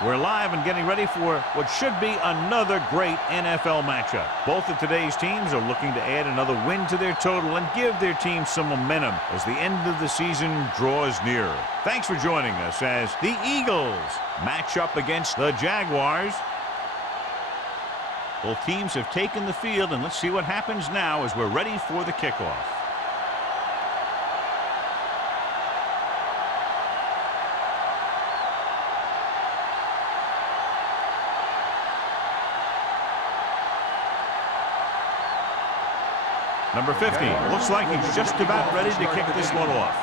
We're live and getting ready for what should be another great NFL matchup. Both of today's teams are looking to add another win to their total and give their team some momentum as the end of the season draws nearer. Thanks for joining us as the Eagles match up against the Jaguars. Both teams have taken the field, and let's see what happens now as we're ready for the kickoff. Number 50, looks like he's just about ready to kick this one off.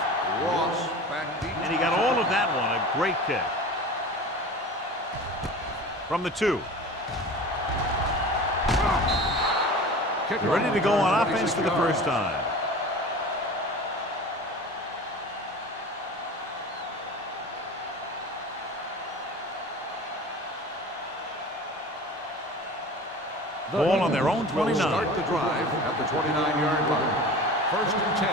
And he got all of that one, a great kick. From the 2. You're ready to go on offense for the first time. Ball on their own 29. Start the drive at the 29-yard line. 1st and 10.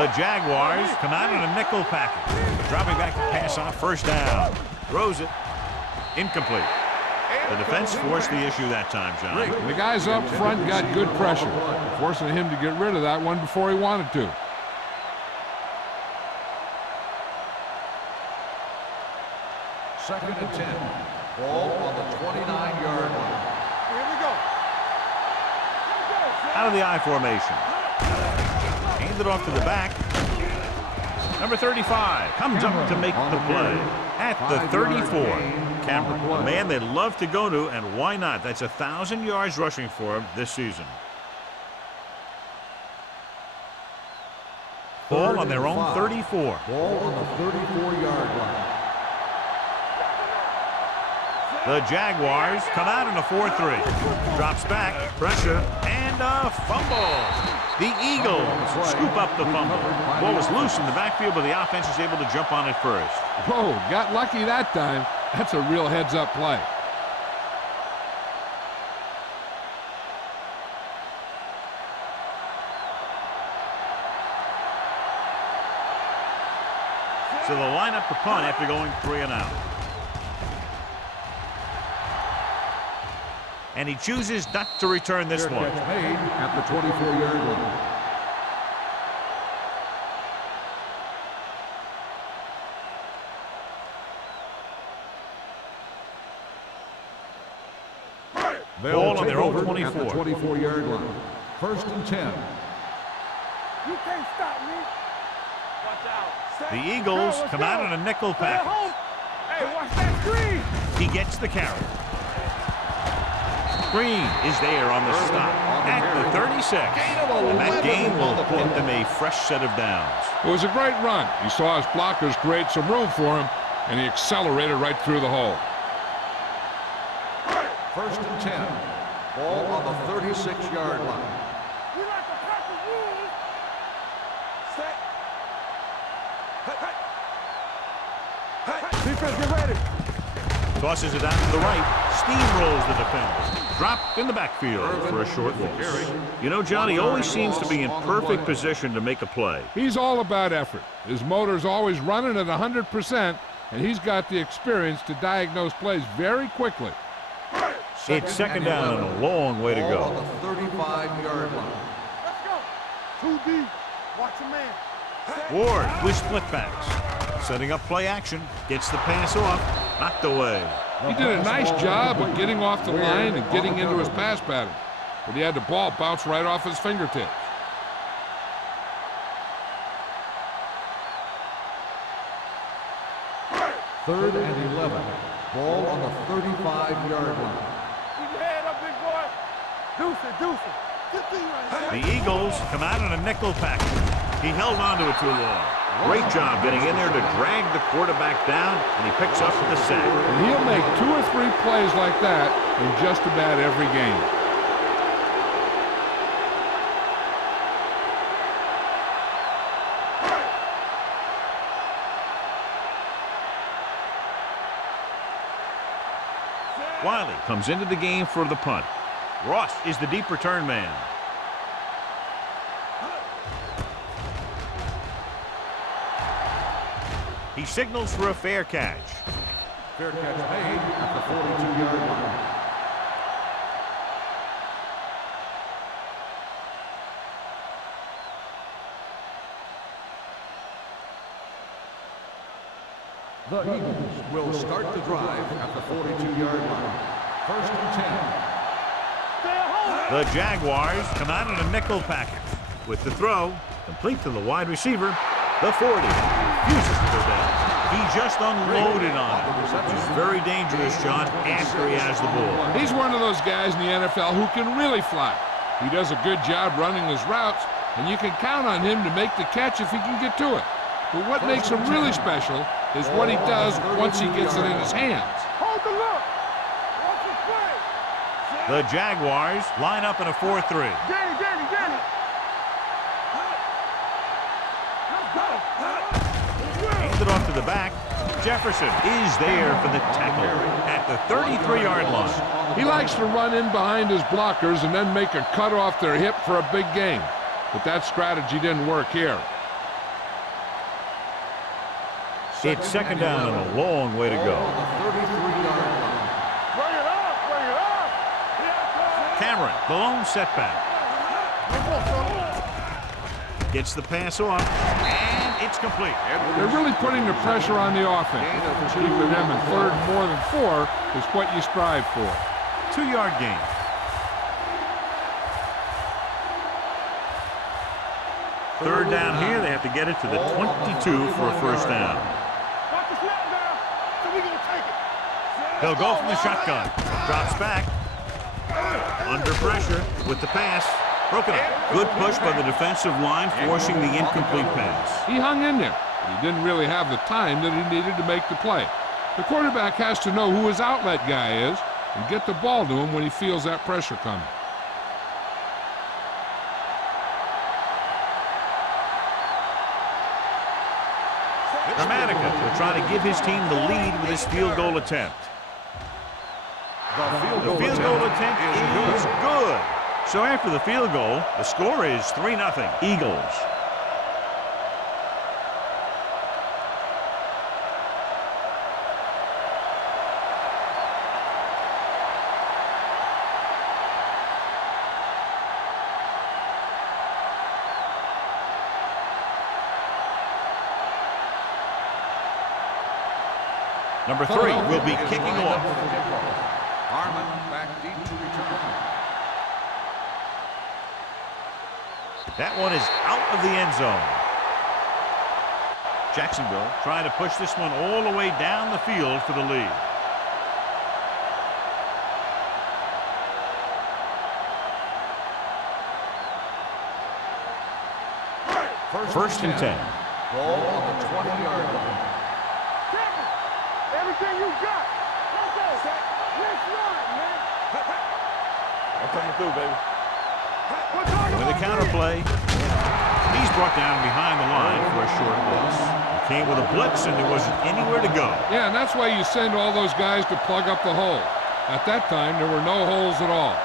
The Jaguars come out in a nickel package. Dropping back to pass on 1st down. Throws it. Incomplete. The defense forced the issue that time, John. And the guys up front got good pressure, forcing him to get rid of that one before he wanted to. Second and 10. Ball on the 29-yard line. Here we go. Out of the I formation. Handed off to the back. Number 35 comes up to make the play at the 34. Cameron, a man they love to go to, and why not? That's 1,000 yards rushing for him this season. Ball on their own 34. Ball on the 34-yard line. The Jaguars come out in a 4-3. Drops back, pressure, and a fumble. The Eagles scoop up the fumble. Ball was loose in the backfield, but the offense is able to jump on it first. Whoa, got lucky that time. That's a real heads-up play. So they'll line up the punt after going 3 and out. And he chooses not to return this one. Catch made at the 24-yard line. Ball on their own 24. At the 24-yard line. 1st and 10. You can't stop me. Watch out. The Eagles come out in a nickel package. Hey, watch that screen. He gets the carry. Green is there on the stop at the 36. And that gain will get them a fresh set of downs. It was a great run. He saw his blockers create some room for him, and he accelerated right through the hole. 1st and 10. Ball on the 36-yard line. We like the proper rules. Set. Hey. Defense, get ready. Tosses it out to the right. Steamrolls the defender. Dropped in the backfield for a short loss. You know, John, he always seems to be in perfect position to make a play. He's all about effort. His motor's always running at 100%, and he's got the experience to diagnose plays very quickly. It's 2nd down and a long way to go. On the 35-yard line. Let's go. 2 deep. Watch your man. Ward with split backs. Setting up play action. Gets the pass off. Knocked away. He did a nice job of getting off the line and getting into his pass pattern, but he had the ball bounce right off his fingertips. Third and 11. Ball on the 35-yard line. Keep your head up, big boy. Deuce it, deuce it. Good thing right there. The Eagles come out in a nickel package. He held onto it too long. Great job getting in there to drag the quarterback down, and he picks up the sack. And he'll make 2 or 3 plays like that in just about every game. Wiley comes into the game for the punt. Ross is the deep return man. He signals for a fair catch. Fair catch made at the 42-yard line. The Eagles will start the drive at the 42-yard line. First and 10. The Jaguars come out in a nickel package. With the throw, complete to the wide receiver, the 40 refuses to go down. He just unloaded on it. He's very dangerous, John, after he has the ball. He's one of those guys in the NFL who can really fly. He does a good job running his routes, and you can count on him to make the catch if he can get to it. But what makes him really special is what he does once he gets it in his hands. Hold the look. Watch the play. The Jaguars line up in a 4-3. Get it. Hand it off to the back. Jefferson is there for the tackle at the 33-yard line. He likes to run in behind his blockers and then make a cut off their hip for a big gain. But that strategy didn't work here. It's second down and a long way to go. Bring it up. Cameron, the lone setback. Gets the pass off, and it's complete. They're really putting the pressure on the offense. Keeping them in third and more than 4 is what you strive for. 2-yard gain. Third down here, they have to get it to the 22 for a first down. Watch the snap down. So we're going to take it. He'll go from the shotgun. Drops back. Under pressure with the pass. Broken up. Good push by the defensive line, forcing the incomplete pass. He hung in there, but he didn't really have the time that he needed to make the play. The quarterback has to know who his outlet guy is and get the ball to him when he feels that pressure coming. Dramatica will try to give his team the lead with his field goal attempt. The field goal attempt is good. So after the field goal, the score is 3-0 Eagles. Number 3 will be kicking off. Harmon back deep to return. That one is out of the end zone. Jacksonville trying to push this one all the way down the field for the lead. First and 10. Ball on the 20-yard line. Everything you got. Let's go. Let's run, man. I'm coming through, baby. With a counter play, he's brought down behind the line for a short loss. He came with a blitz and there wasn't anywhere to go. Yeah, and that's why you send all those guys to plug up the hole. At that time, there were no holes at all.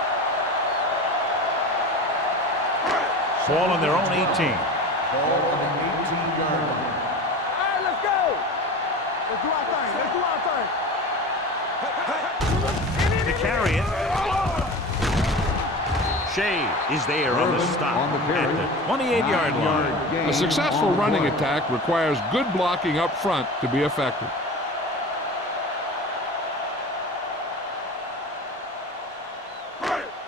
Ball on their own 18. Ball on the 18-yard line. All right, let's go. Let's do our thing. To carry it. Shea is there on the stop at the 28-yard line. A successful running attack requires good blocking up front to be effective.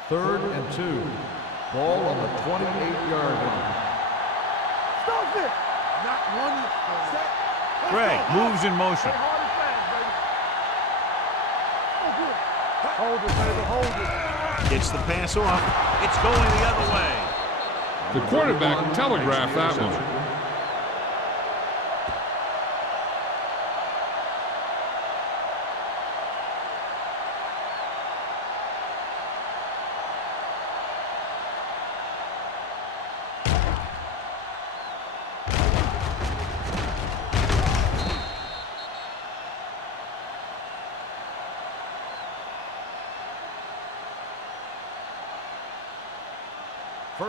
Third and 2. Ball on the 28-yard line. Stop it. Not one set. Greg moves in motion. Hard and fast, baby. Oh, good. Hold it, baby. Hold it. Gets the pass off. It's going the other way. The quarterback telegraphed that one.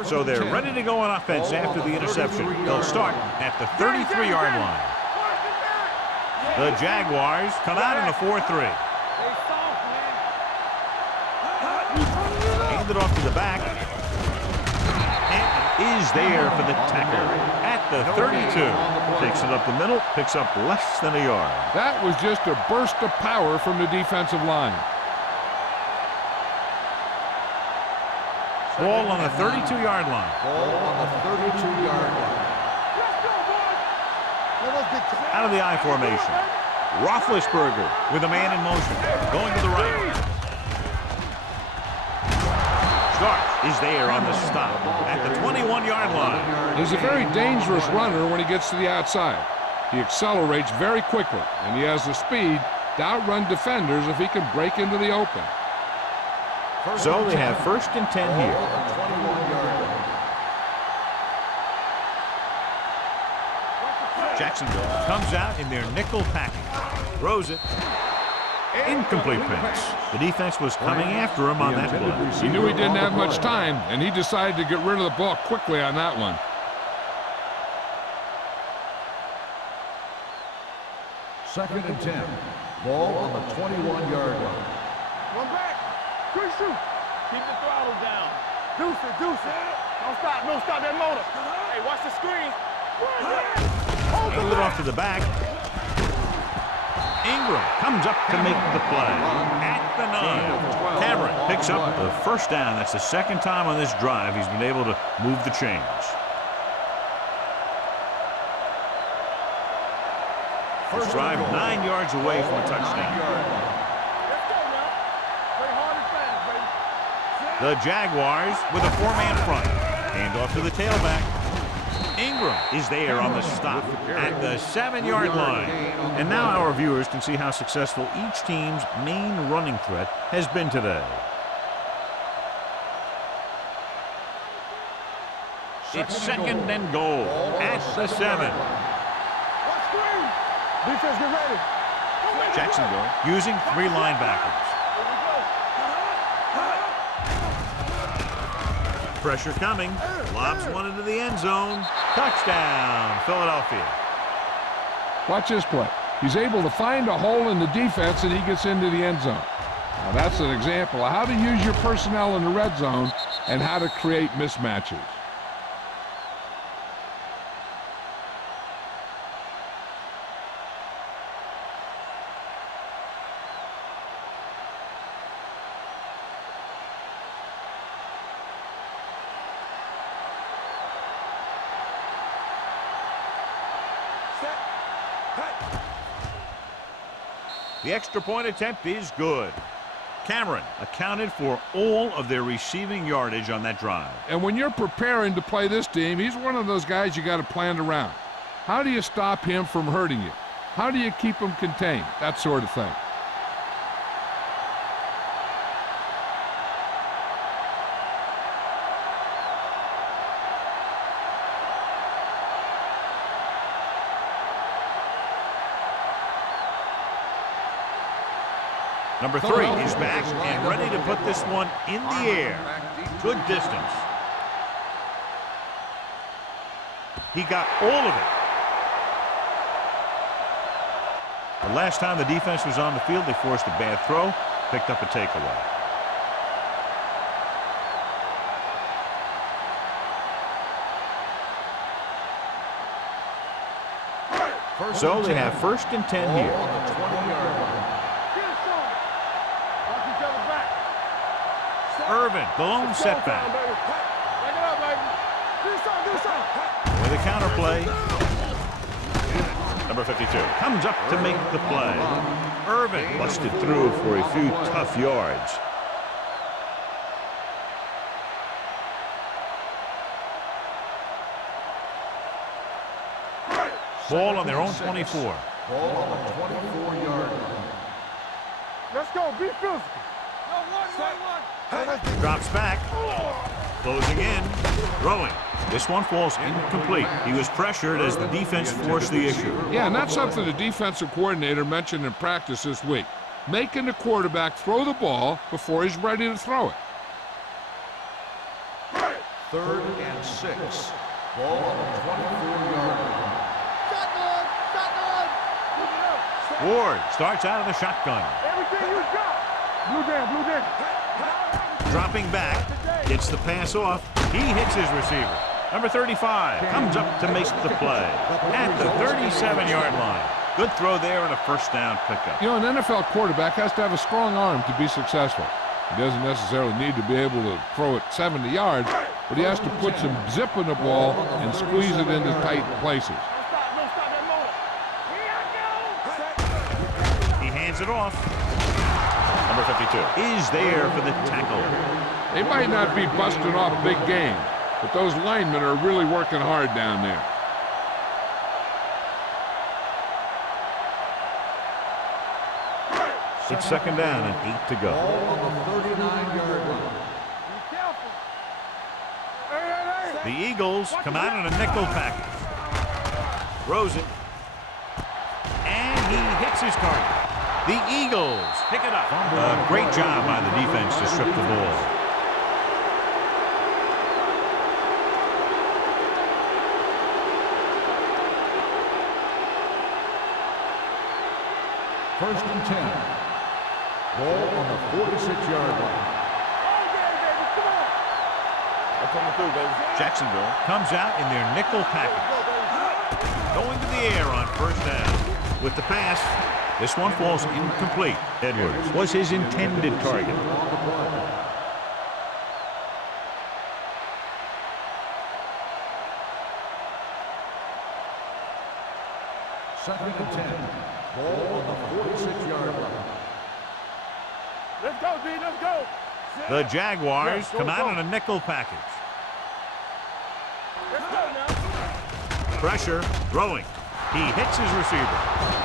So they're ready to go on offense after the interception. They'll start at the 33-yard line. The Jaguars come out in a 4-3. Hand it off to the back. And is there for the tackle at the 32. Takes it up the middle, picks up less than a yard. That was just a burst of power from the defensive line. Ball on the 32-yard line. Ball on the 32-yard line. Out of the I formation. Roethlisberger with a man in motion. Going to the right. Stark is there on the stop at the 21-yard line. He's a very dangerous runner when he gets to the outside. He accelerates very quickly, and he has the speed to outrun defenders if he can break into the open. So they have 1st and 10 here. Jacksonville comes out in their nickel package. Throws it. Incomplete pass. The defense was coming after him on that play. He knew he didn't have much time, and he decided to get rid of the ball quickly on that one. Second and 10. Ball on the 21-yard line. One back. Quick shoot. Keep the throttle down. Deuce it, deuce it. Don't stop that motor. Hey, watch the screen. Hand it off to the back. Ingram comes up to make the play at the 9. Cameron picks up the 1st down. That's the 2nd time on this drive he's been able to move the chains. First drive 9 yards away from a touchdown. Let's go now. Play hard and fast, baby. The Jaguars with a 4-man front. Hand off to the tailback. Ingram is there on the stop at the 7-yard line. And now our viewers can see how successful each team's main running threat has been today. It's 2nd and goal at the 7. Watch screen. Defense, get ready. Jacksonville using 3 linebackers. Here we go. Pressure coming. Lobs one into the end zone. Touchdown, Philadelphia. Watch this play. He's able to find a hole in the defense, and he gets into the end zone. Now, that's an example of how to use your personnel in the red zone and how to create mismatches. The extra point attempt is good. Cameron accounted for all of their receiving yardage on that drive. And when you're preparing to play this team, he's one of those guys you got to plan around. How do you stop him from hurting you? How do you keep him contained? That sort of thing. Number 3 is back and ready to put this one in the air. Good distance. He got all of it. The last time the defense was on the field, they forced a bad throw, picked up a takeaway. So they have 1st and 10 here. On the 20-yard line. Irvin, the lone setback. With a counter play. Number 52 comes up to make the play. Irvin busted through for a few tough yards. Ball on their own 24. Ball on the 24-yard line. Let's go. Be physical. Drops back. Closing in. Throwing. This one falls incomplete. He was pressured as the defense forced the issue. Yeah, and that's something the defensive coordinator mentioned in practice this week. Making the quarterback throw the ball before he's ready to throw it. 3rd and 6. Ball on the 24-yard line. Ward starts out of the shotgun. Everything you got. Blue down, blue down. Dropping back, gets the pass off. He hits his receiver. Number 35 comes up to make the play at the 37-yard line. Good throw there and a first down pickup. You know, an NFL quarterback has to have a strong arm to be successful. He doesn't necessarily need to be able to throw it 70 yards, but he has to put some zip in the ball and squeeze it into tight places. Don't stop that motor. Here I go. He hands it off. Number 52. Is there for the tackle. They might not be busting off big games, but those linemen are really working hard down there. It's second down and 8 to go. Ball on the 39-yard line. Be careful. Hey. The Eagles come out in a nickel package. Throws it. And he hits his target. The Eagles pick it up. A great job by the defense to strip the ball. First and 10. Ball on the 46-yard line. I'm coming through, baby. Jacksonville comes out in their nickel package. Going to the air on first down. With the pass, this one falls incomplete. Edwards was his intended target. Second and 10. Ball on the 46-yard line. Let's go, D. Let's go. The Jaguars come out in a nickel package. Let's go now. Pressure, throwing. He hits his receiver.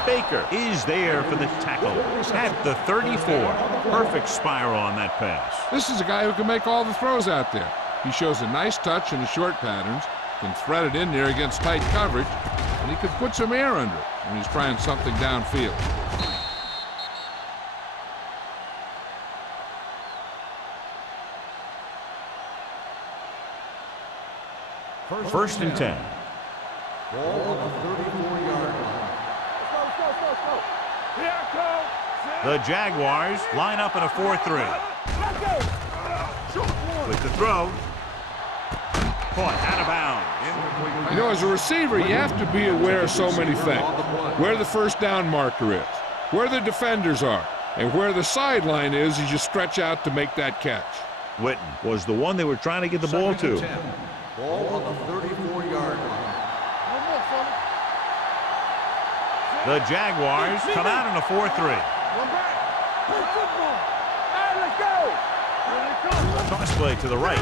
Baker is there for the tackle at the 34. Perfect spiral on that pass. This is a guy who can make all the throws out there. He shows a nice touch in the short patterns, can thread it in there against tight coverage, and he can put some air under it when he's trying something downfield. First and 10. Ball on the 34-yard line. Let's go. Here I come. The Jaguars line up in a 4-3. Let's go. Shoot one. With the throw. Caught out of bounds. You know, as a receiver, you have to be aware of so many things. Where the first down marker is, where the defenders are, and where the sideline is as you stretch out to make that catch. Witten was the one they were trying to get the ball Second to. and 10. Ball on the 34-yard line. One more, fella. The Jaguars come out in a 4-3. One back. Good football. Hey, let's go. Here they come. Toss play to the right.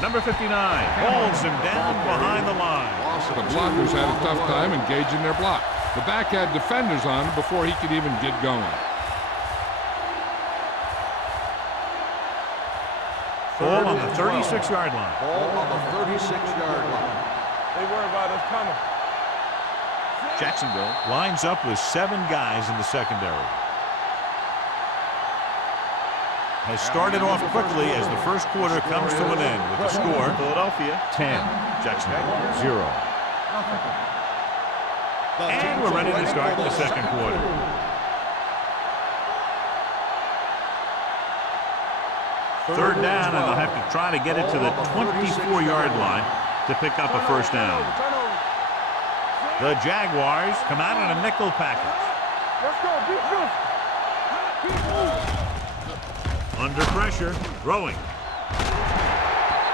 Number 59 holds him down behind the line. The blockers had a tough time engaging their block. The back had defenders on him before he could even get going. Ball on the 36-yard line. Ball on the 36-yard line. They worry about us coming. Jacksonville lines up with 7 guys in the secondary. Has started off quickly as the first quarter comes to an end with the score Philadelphia 10, Jacksonville 0. And we're ready to start the second quarter. Third down, and they'll have to try to get it to the 24-yard line to pick up a first down. The Jaguars come out in a nickel package. Let's go. Keep moving. Under pressure, throwing.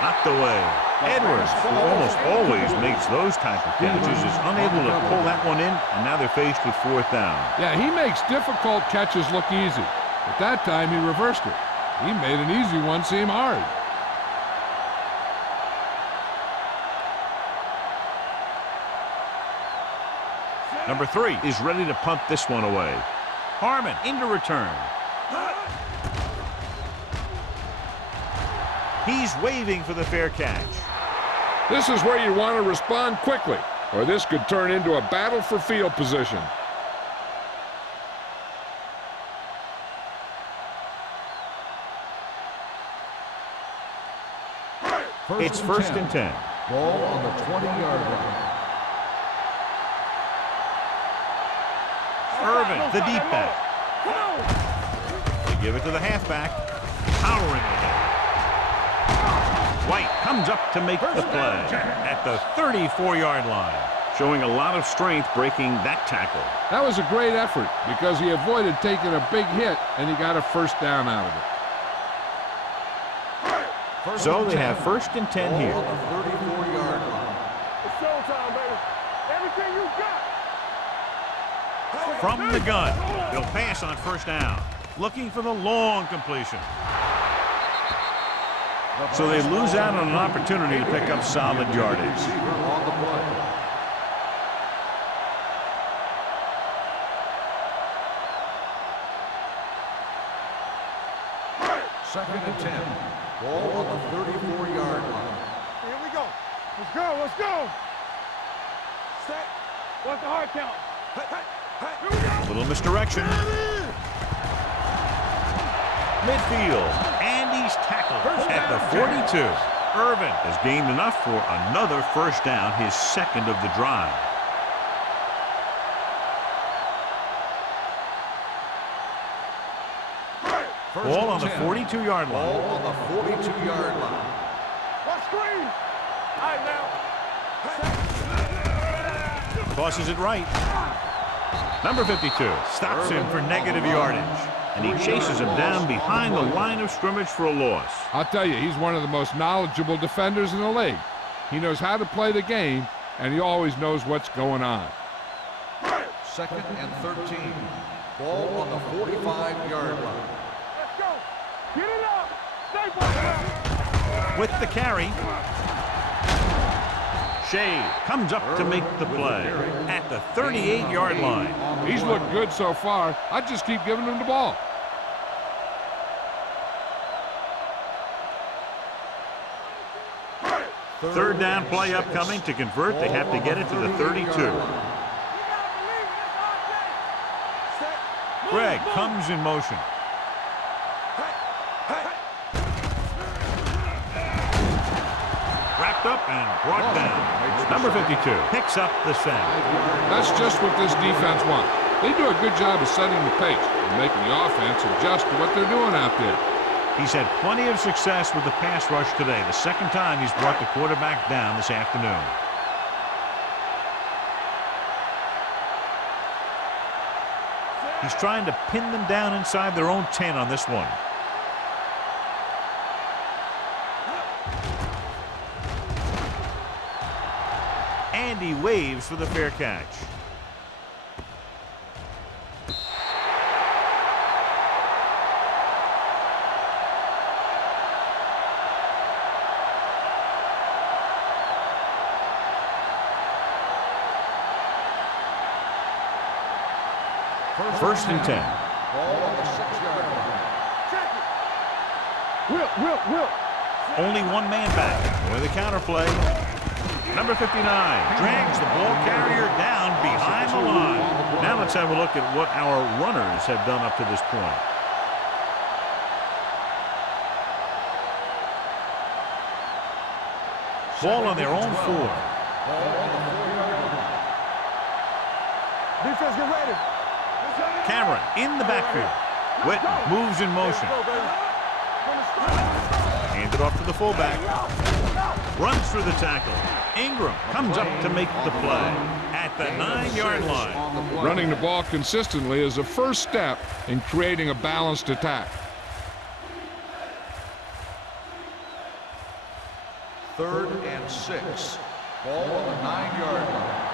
Knocked away. Edwards, who almost always makes those type of catches, is unable to pull that one in, and now they're faced with fourth down. Yeah, he makes difficult catches look easy. But that time he reversed it. He made an easy one seem hard. Number 3 is ready to punt this one away. Harmon into return. He's waving for the fair catch. This is where you want to respond quickly, or this could turn into a battle for field position. It's first and 10. Ball on the 20-yard line. Irvin, Don't the stop deep that back. motor. Come on. They give it to the halfback. Powering ahead. White comes up to make the play at the 34-yard line. Showing a lot of strength breaking that tackle. That was a great effort because he avoided taking a big hit, and he got a first down out of it. So they have 1st and 10 here. On the 34-yard line. It's showtime, baby. Everything you got. From the gun, he'll pass on 1st down. Looking for the long completion. So they lose out on an opportunity to pick up solid yardage. Receiver on the play. Second and 10. Ball on the 34-yard line. Here we go. Let's go. Let's go. Set. What's the hard count? Here we go. A little misdirection. Midfield. Andy's tackled at the 42. Irvin has gained enough for another 1st down, his 2nd of the drive. Ball on the 42-yard line. Ball on the 42-yard line. Watch screen. All right, now. Tosses it right. Number 52 stops him for negative yardage. And he chases him down behind the line of scrimmage for a loss. I'll tell you, he's one of the most knowledgeable defenders in the league. He knows how to play the game, and he always knows what's going on. 2nd and 13. Ball on the 45-yard line. Let's go. Get it up. Stay focused. With the carry. Shea comes up to make the play at the 38-yard line. He's looked good so far. I just keep giving him the ball. Third down play upcoming. To convert, they have to get it to the 32. Greg comes in motion. Wrapped up and brought down. Number 52 picks up the sack. That's just what this defense wants. They do a good job of setting the pace and making the offense adjust to what they're doing out there. He's had plenty of success with the pass rush today. The 2nd time he's brought the quarterback down this afternoon. He's trying to pin them down inside their own 10 on this one. Andy waves for the fair catch. First and 10. Ball on the 6-yard line. Check it. Whip. Only one man back. With the counter play. Number 59 drags the ball carrier down behind the line. Now let's have a look at what our runners have done up to this point. Ball on their own 4. Ball on the 4-yard line. Defense, get ready. Cameron in the backfield. Witten moves in motion. Handed off to the fullback. Runs through the tackle. Ingram comes up to make the play at the 9-yard line. Running the ball consistently is a first step in creating a balanced attack. 3rd and 6. Ball on the 9-yard line.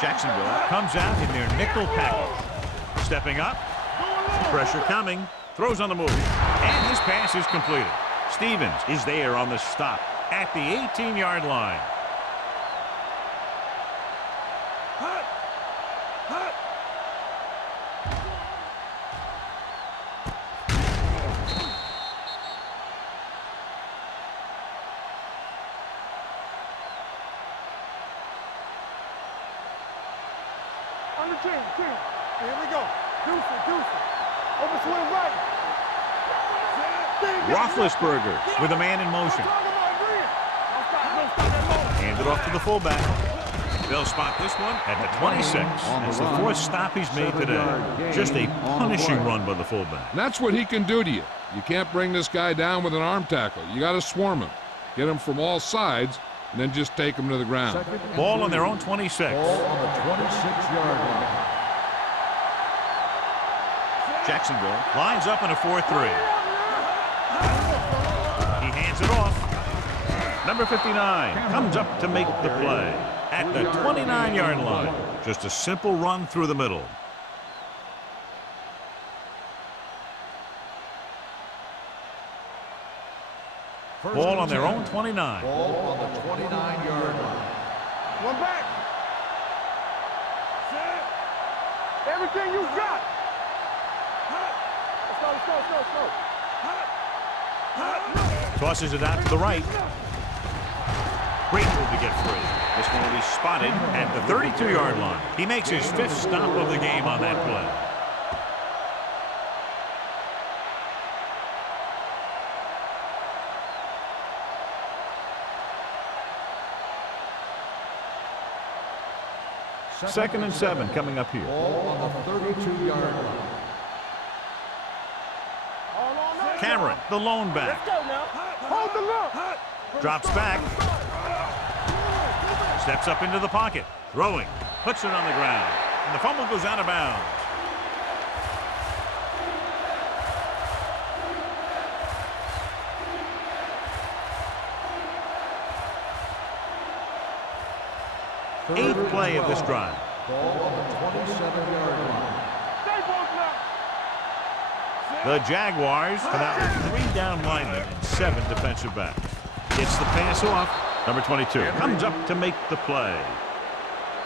Jacksonville comes out in their nickel package. Stepping up. Pressure coming. Throws on the move. And his pass is completed. Stevens is there on the stop at the 18-yard line. On the 10. Here we go. Deuce. Over swing right. Roethlisberger with a man in motion. Handed off to the fullback. They'll spot this one at the 26. It's the 4th stop he's made today. Just a punishing run by the fullback. And that's what he can do to you. You can't bring this guy down with an arm tackle. You got to swarm him. Get him from all sides, and then just take him to the ground. Ball on their own 26. Ball on the 26-yard line. Jacksonville lines up in a 4-3. He hands it off. Number 59 comes up to make the play at the 29-yard line. Just a simple run through the middle. Ball on their own 29. Ball on the 29-yard line. One back. Everything you got. Let's go, let's go, let's go, let's go. Tosses it out to the right. Great move to get free. This one will be spotted at the 32-yard line. He makes his 5th stop of the game on that play. Second and 7 coming up here. Ball on the 32-yard line. Cameron, the lone back. Let's go now. Hold the look. Drops back. Steps up into the pocket. Throwing. Puts it on the ground. And the fumble goes out of bounds. Eighth play of this drive. Ball on the 27-yard line. The Jaguars come out with 3 down linemen and 7 defensive backs. Gets the pass off. Number 22 comes up to make the play.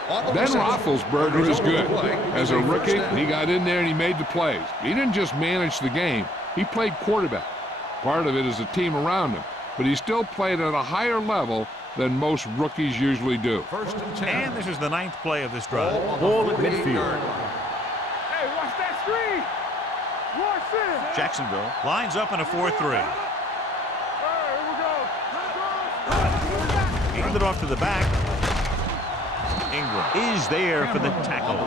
Ben Roethlisberger is good. As a rookie, he got in there and he made the plays. He didn't just manage the game. He played quarterback. Part of it is the team around him. But he still played at a higher level than most rookies usually do. First and 10. And this is the 9th play of this drive. Ball at midfield. Hey, watch that screen. Watch it. Jacksonville lines up in a 4-3. All right, here we go. Hand it off to the back. Ingram is there for the tackle.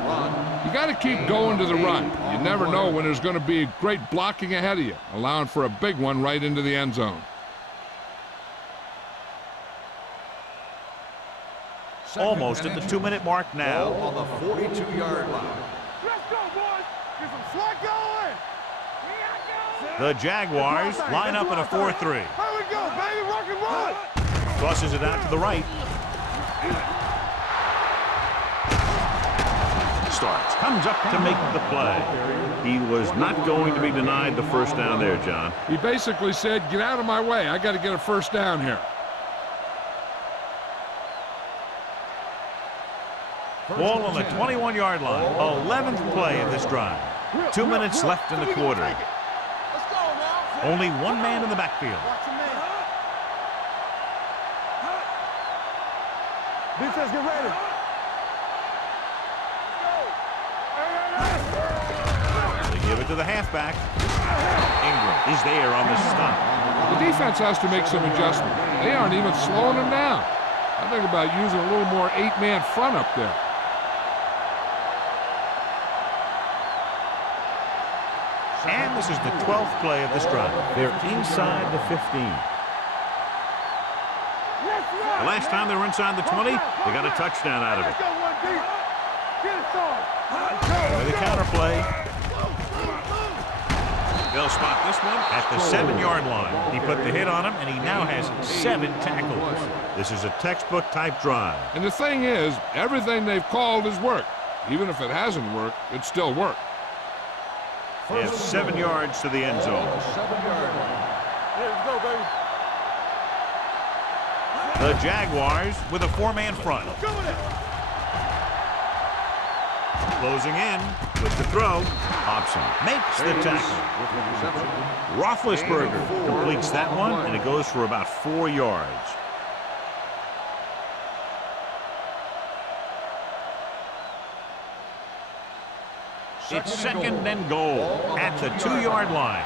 You got to keep going to the run. You never know when there's going to be great blocking ahead of you, allowing for a big one right into the end zone. Almost at the 2-minute mark now. Ball on the 42-yard line. Let's go, boys. Get some slack going. The Jaguars line up in a 4-3. Here we go, baby. Rock and roll. Tosses it out to the right. Starts. Comes up to make the play. He was not going to be denied the first down there, John. He basically said, get out of my way. I got to get a first down here. Ball on the 21-yard line. 11th play of this drive. 2 minutes left in the quarter. Let's go now. Only one man in the backfield. Watch your man. Defense, get ready. They give it to the halfback. Ingram is there on the stop. The defense has to make some adjustments. They aren't even slowing him down. I think about using a little more 8-man front up there. And this is the 12th play of this drive. They're inside the 15. The last time they were inside the 20, they got a touchdown out of it. With a counter play. They'll spot this one at the 7-yard line. He put the hit on him, and he now has 7 tackles. This is a textbook type drive. And the thing is, everything they've called has worked. Even if it hasn't worked, it still worked. They have 7 yards to the end zone. 7-yard line. Let's go, baby. The Jaguars with a 4-man front. Closing in with the throw. Hobson makes the tackle. Roethlisberger completes that one, and it goes for about 4 yards. It's second and goal at the 2-yard line.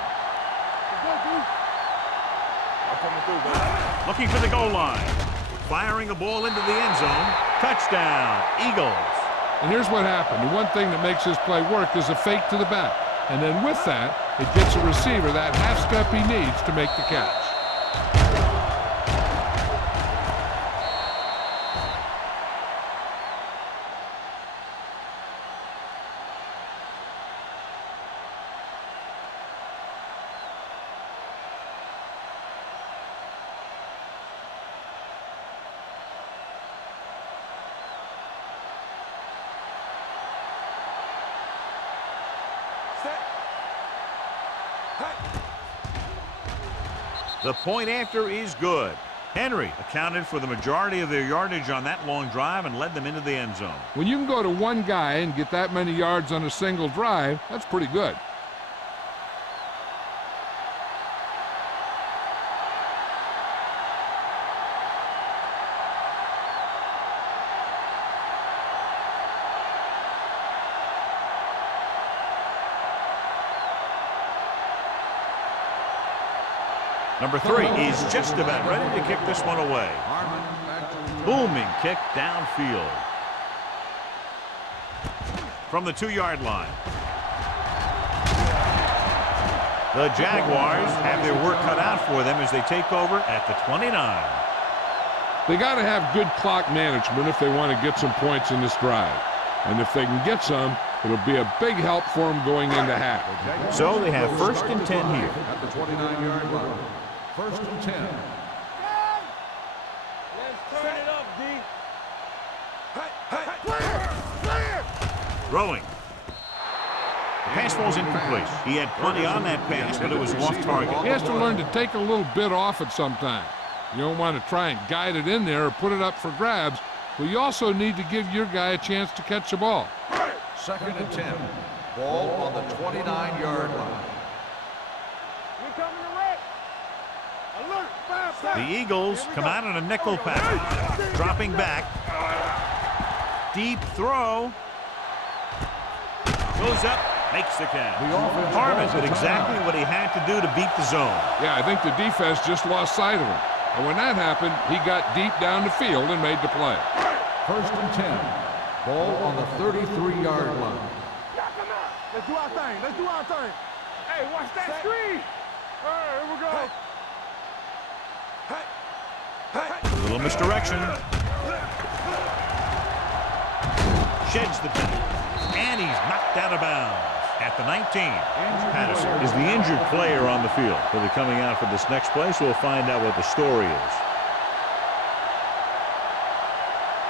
Looking for the goal line. firing a ball into the end zone. Touchdown, Eagles. And here's what happened. The one thing that makes this play work is a fake to the back. And then with that, it gets a receiver that half step he needs to make the catch. The point after is good. Henry accounted for the majority of their yardage on that long drive and led them into the end zone. When you can go to one guy and get that many yards on a single drive, that's pretty good. Number 3 is just about ready to kick this one away. Booming kick downfield. From the 2-yard line. The Jaguars have their work cut out for them as they take over at the 29. They got to have good clock management if they want to get some points in this drive. And if they can get some, it'll be a big help for them going into half. So they have 1st and 10 here. At the 29-yard line. 1st and 10. Let's turn it up, D. Throwing. The pass falls incomplete. He had plenty on that pass, but it was off target. He has to learn to take a little bit off it sometime. You don't want to try and guide it in there or put it up for grabs, but you also need to give your guy a chance to catch the ball. 2nd and 10. Ball on the 29-yard line. We coming to wreck. Alert, 5 The Eagles come out in a nickel package. Dropping back. Deep throw. Goes up, makes the catch. Harmon did exactly what he had to do to beat the zone. Yeah, I think the defense just lost sight of him. And when that happened, he got deep down the field and made the play. 1st and 10. Ball on the 33-yard line. Let's do our thing. Let's do our thing. Hey, watch that screen. All right, here we go. A little misdirection. Sheds the penalty. And he's knocked out of bounds at the 19. Patterson is the injured player on the field. He'll be coming out for this next play, so we'll find out what the story is.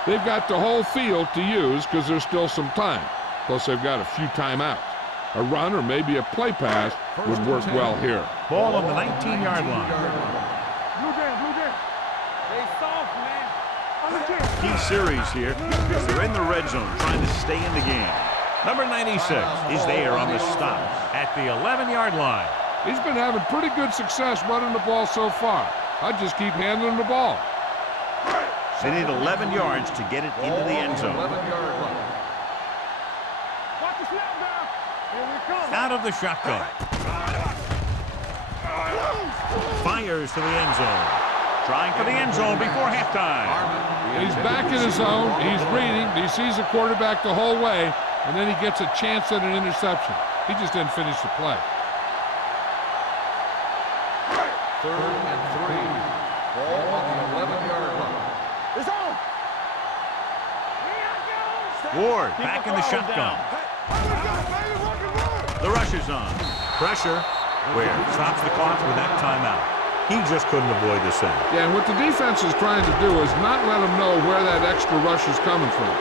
They've got the whole field to use because there's still some time. Plus, they've got a few timeouts. A run or maybe a play pass would work well here. Ball on the 19-yard line. Blue jam. They soft, man. On the chin. Key series here as they're in the red zone trying to stay in the game. Number 96 is there on the stop at the 11-yard line. He's been having pretty good success running the ball so far. I'd just keep handling the ball. They need 11 yards to get it into the end zone. 11-yard line. Watch the snap down. Here we come. Out of the shotgun. Fires to the end zone. Trying for the end zone before halftime. He's back in his zone. He's reading. He sees the quarterback the whole way, and then he gets a chance at an interception. He just didn't finish the play. 3rd and 3. Ball on the 11-yard line. It's on. Ward back in the shotgun. The rush is on. Pressure. Where stops the clock with that timeout. He just couldn't avoid the sack. Yeah, and what the defense is trying to do is not let them know where that extra rush is coming from.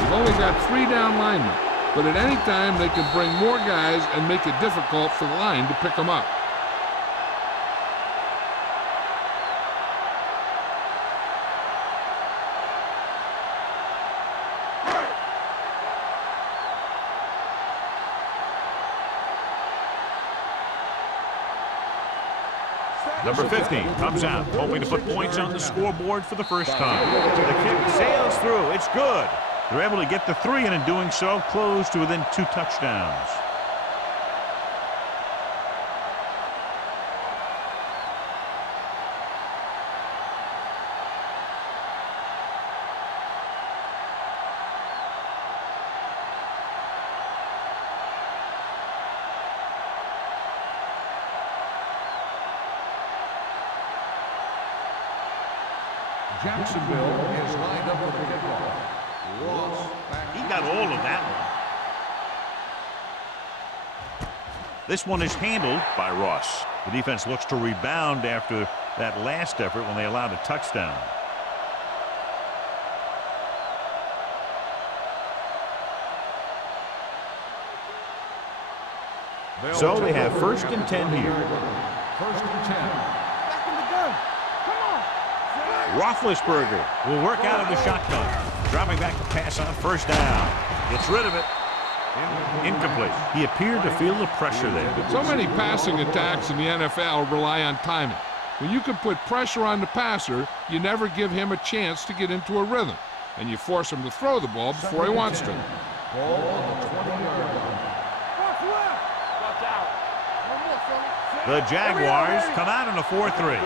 They've only got 3 down linemen, but at any time they can bring more guys and make it difficult for the line to pick them up. Number 15 comes out, hoping to put points on the scoreboard for the first time. The kick sails through. It's good. They're able to get the 3, and in doing so, close to within 2 touchdowns. Jacksonville is lined up for the kickoff. Ross back. He got all of that one. This one is handled by Ross. The defense looks to rebound after that last effort when they allowed a touchdown. So they have 1st and 10 here. 1st and 10. Back in the gun. Come on. Roethlisberger will work out of the shotgun. Dropping back to pass on 1st down. Gets rid of it. Incomplete. He appeared to feel the pressure there. So many passing attacks in the NFL rely on timing. When you can put pressure on the passer, you never give him a chance to get into a rhythm, and you force him to throw the ball before he wants to. Ball on the 20-yard line. Watch out. No more, son. The Jaguars come out in a 4-3.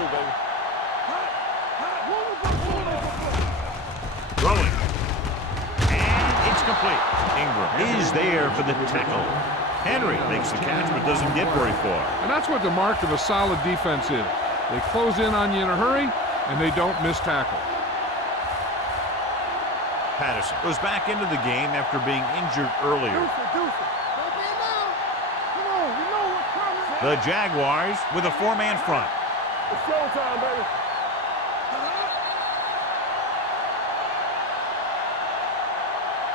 Throwing. And it's complete. Ingram is there for the tackle. Henry makes the catch but doesn't get very far. And that's what the mark of a solid defense is. They close in on you in a hurry, and they don't miss tackle. Patterson goes back into the game after being injured earlier. Don't be loud. Come on, you know what's coming. The Jaguars with a 4-man front. It's showtime, baby.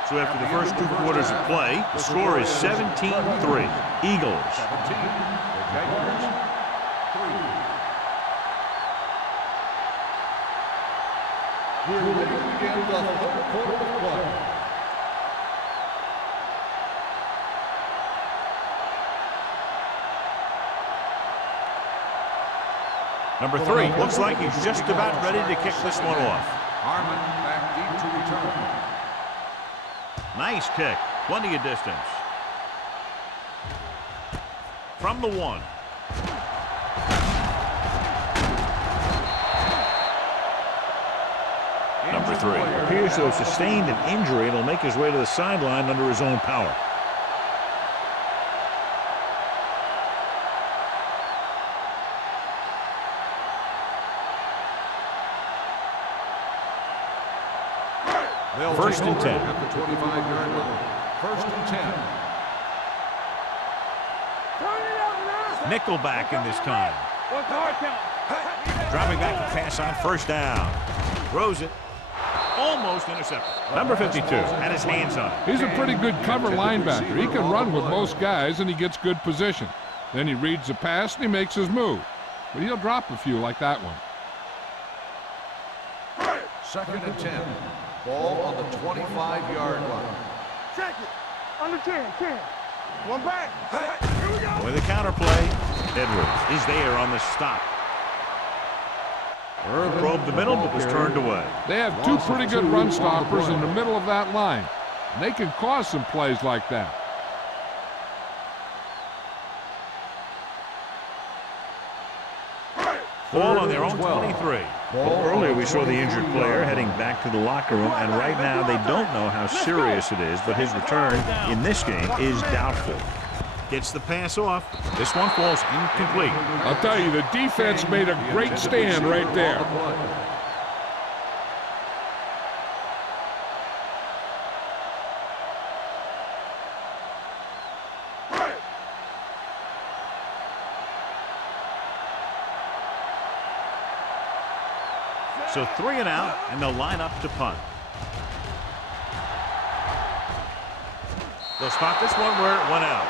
So after the first 2 quarters of play, the score is 17-3. Eagles. 17. The Jaguars 3. We're ready to begin the 3rd quarter of play. Number 3 looks like he's just about ready to kick this one off. Harmon back deep to return. Nice kick. Plenty of distance. From the 1. Number 3 appears to have sustained an injury and will make his way to the sideline under his own power. They'll 1st and 10. At the 25-yard line. 1st and 10. Nickelback in this time. What's the hard count? Dropping back to pass on 1st down. Throws it. Almost intercepted. Number 52 had his hands on it. He's a pretty good cover linebacker. He can run with most guys, and he gets good position. Then he reads the pass, and he makes his move. But he'll drop a few like that one. 2nd and 10. Ball on the 25-yard line. Check it. Under 10. One back. Here we go. With the counter play, Edwards is there on the stop. Probed the middle, but was turned away. They have 2 pretty good run stoppers in the middle of that line. And they can cause some plays like that. Ball on their own 23. Well, earlier we saw the injured player heading back to the locker room, and right now they don't know how serious it is, but his return in this game is doubtful. Gets the pass off. This one falls incomplete. I'll tell you, the defense made a great stand right there. So 3 and out, and they'll line up to punt. They'll spot this one where it went out.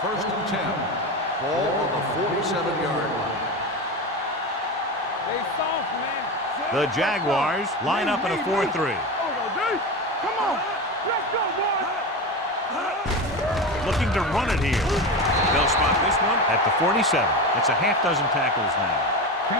First and 10. Ball on the 47-yard line. They soft, man. The Jaguars line up in a 4-3. Come on. Let's go, boys. Looking to run it here. They'll spot this one at the 47. It's a half dozen tackles now.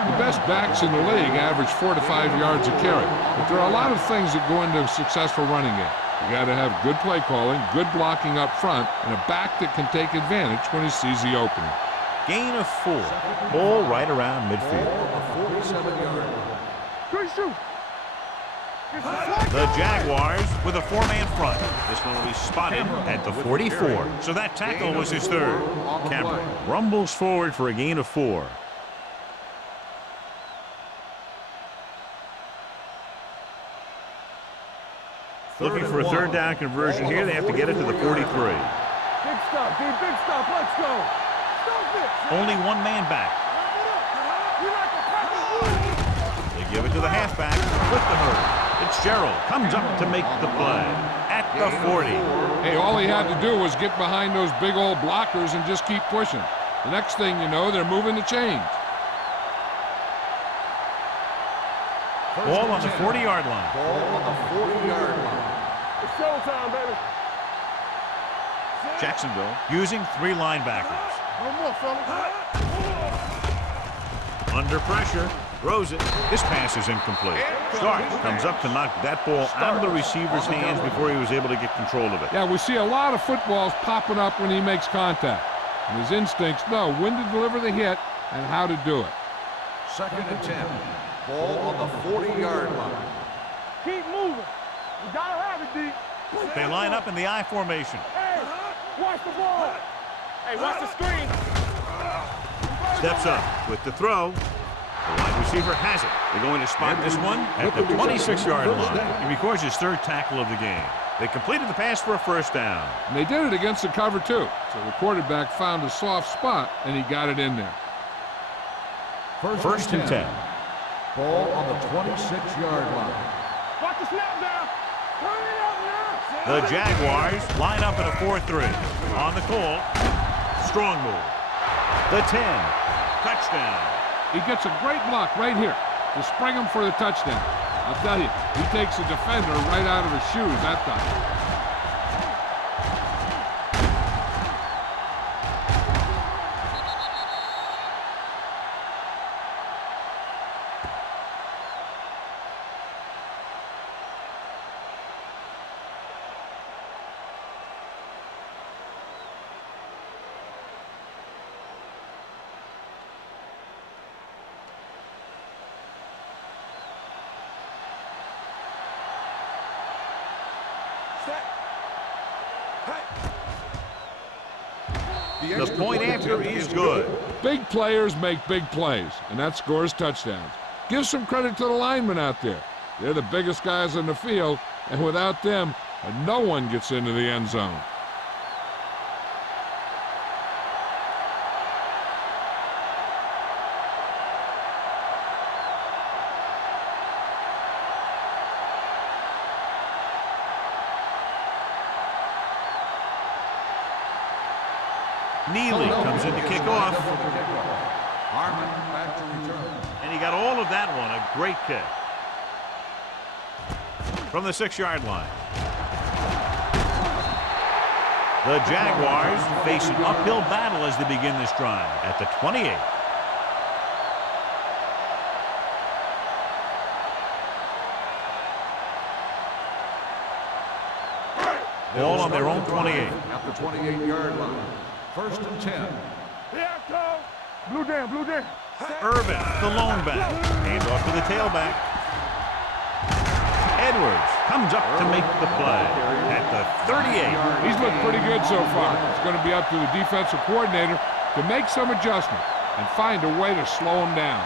The best backs in the league average 4 to 5 yards a carry. But there are a lot of things that go into a successful running game. You got to have good play calling, good blocking up front, and a back that can take advantage when he sees the opening. Gain of 4. Ball right around midfield. Ball on the 47-yard line. Good shoot. The Jaguars with a four-man front. This one will be spotted at the 44. So that tackle was his third. Cameron rumbles forward for a gain of 4. Looking for a third down conversion here. They have to get it to the 43. Big stop, D, big stop. Let's go. Stop it. Only one man back. They give it to the halfback with the hurdle. Fitzgerald comes up to make the play at the 40. Hey, all he had to do was get behind those big old blockers and just keep pushing. The next thing you know, they're moving the chains. Ball on the 40-yard line. Ball on the 40-yard line. It's showtime, baby. Jacksonville using 3 linebackers. One more, fella. Under pressure, throws it. This pass is incomplete. Stark comes up to knock that ball out of the receiver's hands before he was able to get control of it. Yeah, we see a lot of footballs popping up when he makes contact. And his instincts know when to deliver the hit and how to do it. 2nd and 10. Ball on the 40-yard line. Keep moving. You gotta have it, D. They line up in the I formation. Hey, watch the ball. Hey, watch the screen. Steps up with the throw. The wide receiver has it. They're going to spot this one at the 26-yard line. He records his 3rd tackle of the game. They completed the pass for a first down. And they did it against the cover, too. So the quarterback found a soft spot, and he got it in there. First and 10. Ball on the 26-yard line. Watch the snap down. Turn it up now. The Jaguars line up in a 4-3. On the call, strong move. The 10, touchdown. He gets a great block right here to spring him for the touchdown. I'll tell you, he takes the defender right out of his shoes that time. The point after is good. Big players make big plays, and that scores touchdowns. Give some credit to the linemen out there. They're the biggest guys on the field, and without them, no one gets into the end zone. Neely comes in to kick off. Harmon back to return. And he got all of that one. A great kick. From the 6-yard line. The Jaguars face an uphill battle as they begin this drive at the 28. Ball on their own 28. At the 28-yard line. 1st and 10. Here it comes. Blue down, blue down. Irvin, the lone back. Hand off to the tailback. Edwards comes up to make the play at the 38. He's looked pretty good so far. It's going to be up to the defensive coordinator to make some adjustments and find a way to slow him down.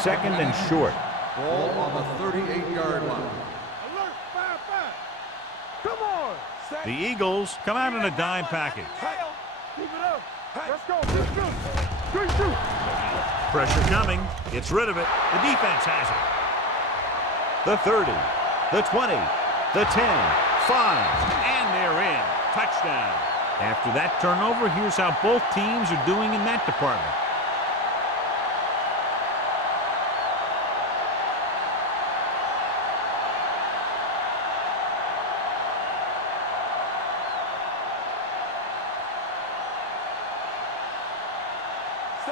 2nd and short. Ball on the 38-yard line. Alert, 5-5. Come on. The Eagles come out in a dime package. Keep it up. Let's go. Let's go. 3-2. Pressure coming. Gets rid of it. The defense has it. The 30. The 20. The 10. 5. And they're in. Touchdown. After that turnover, here's how both teams are doing in that department.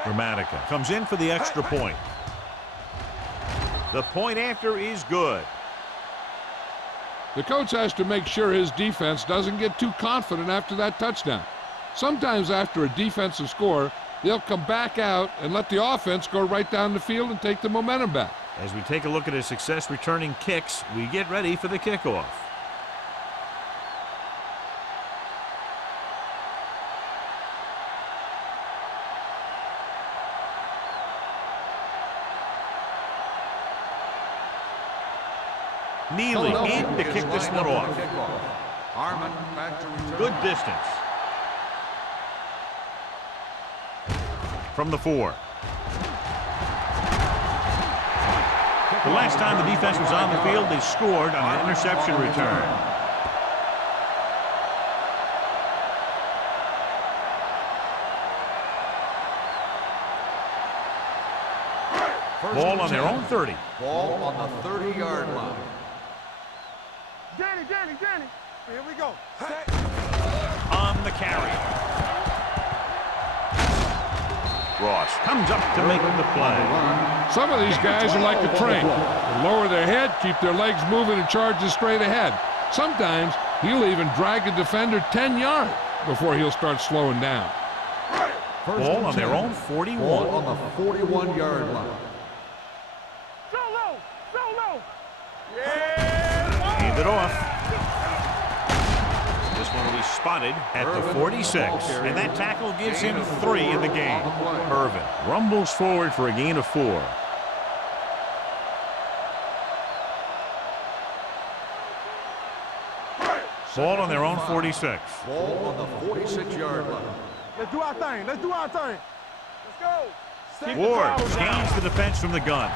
Dramatica comes in for the extra point. The point after is good. The coach has to make sure his defense doesn't get too confident after that touchdown. Sometimes after a defensive score, they'll come back out and let the offense go right down the field and take the momentum back. As we take a look at his success returning kicks, we get ready for the kickoff. Kneeling in to kick this one off. Harmon back to return. Good distance. From the 4. The last time the defense was on the field, they scored on an interception return. Ball on their own 30. Ball on the 30-yard line. Danny. Here we go. Set. On the carry. Ross comes up to make the play. Some of these guys are like a train. They lower their head, keep their legs moving, and charges straight ahead. Sometimes he'll even drag a defender 10 yards before he'll start slowing down. Ball on their own 41. Ball on the 41-yard line. Solo. Hand it off. This one will be spotted at the 46, and that tackle gives him 3 in the game. Irvin rumbles forward for a gain of 4. Ball on their own 46. Ball on the 46-yard line. Let's do our thing. Let's go. Ward gains the defense from the gun.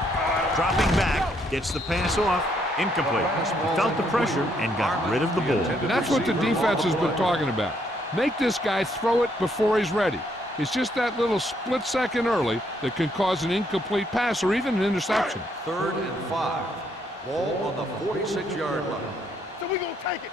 Dropping back, gets the pass off. Incomplete. He felt the pressure and got rid of the ball. And that's what the defense has been talking about. Make this guy throw it before he's ready. It's just that little split second early that can cause an incomplete pass or even an interception. 3rd and 5. Ball on the 46-yard line. So we gonna take it.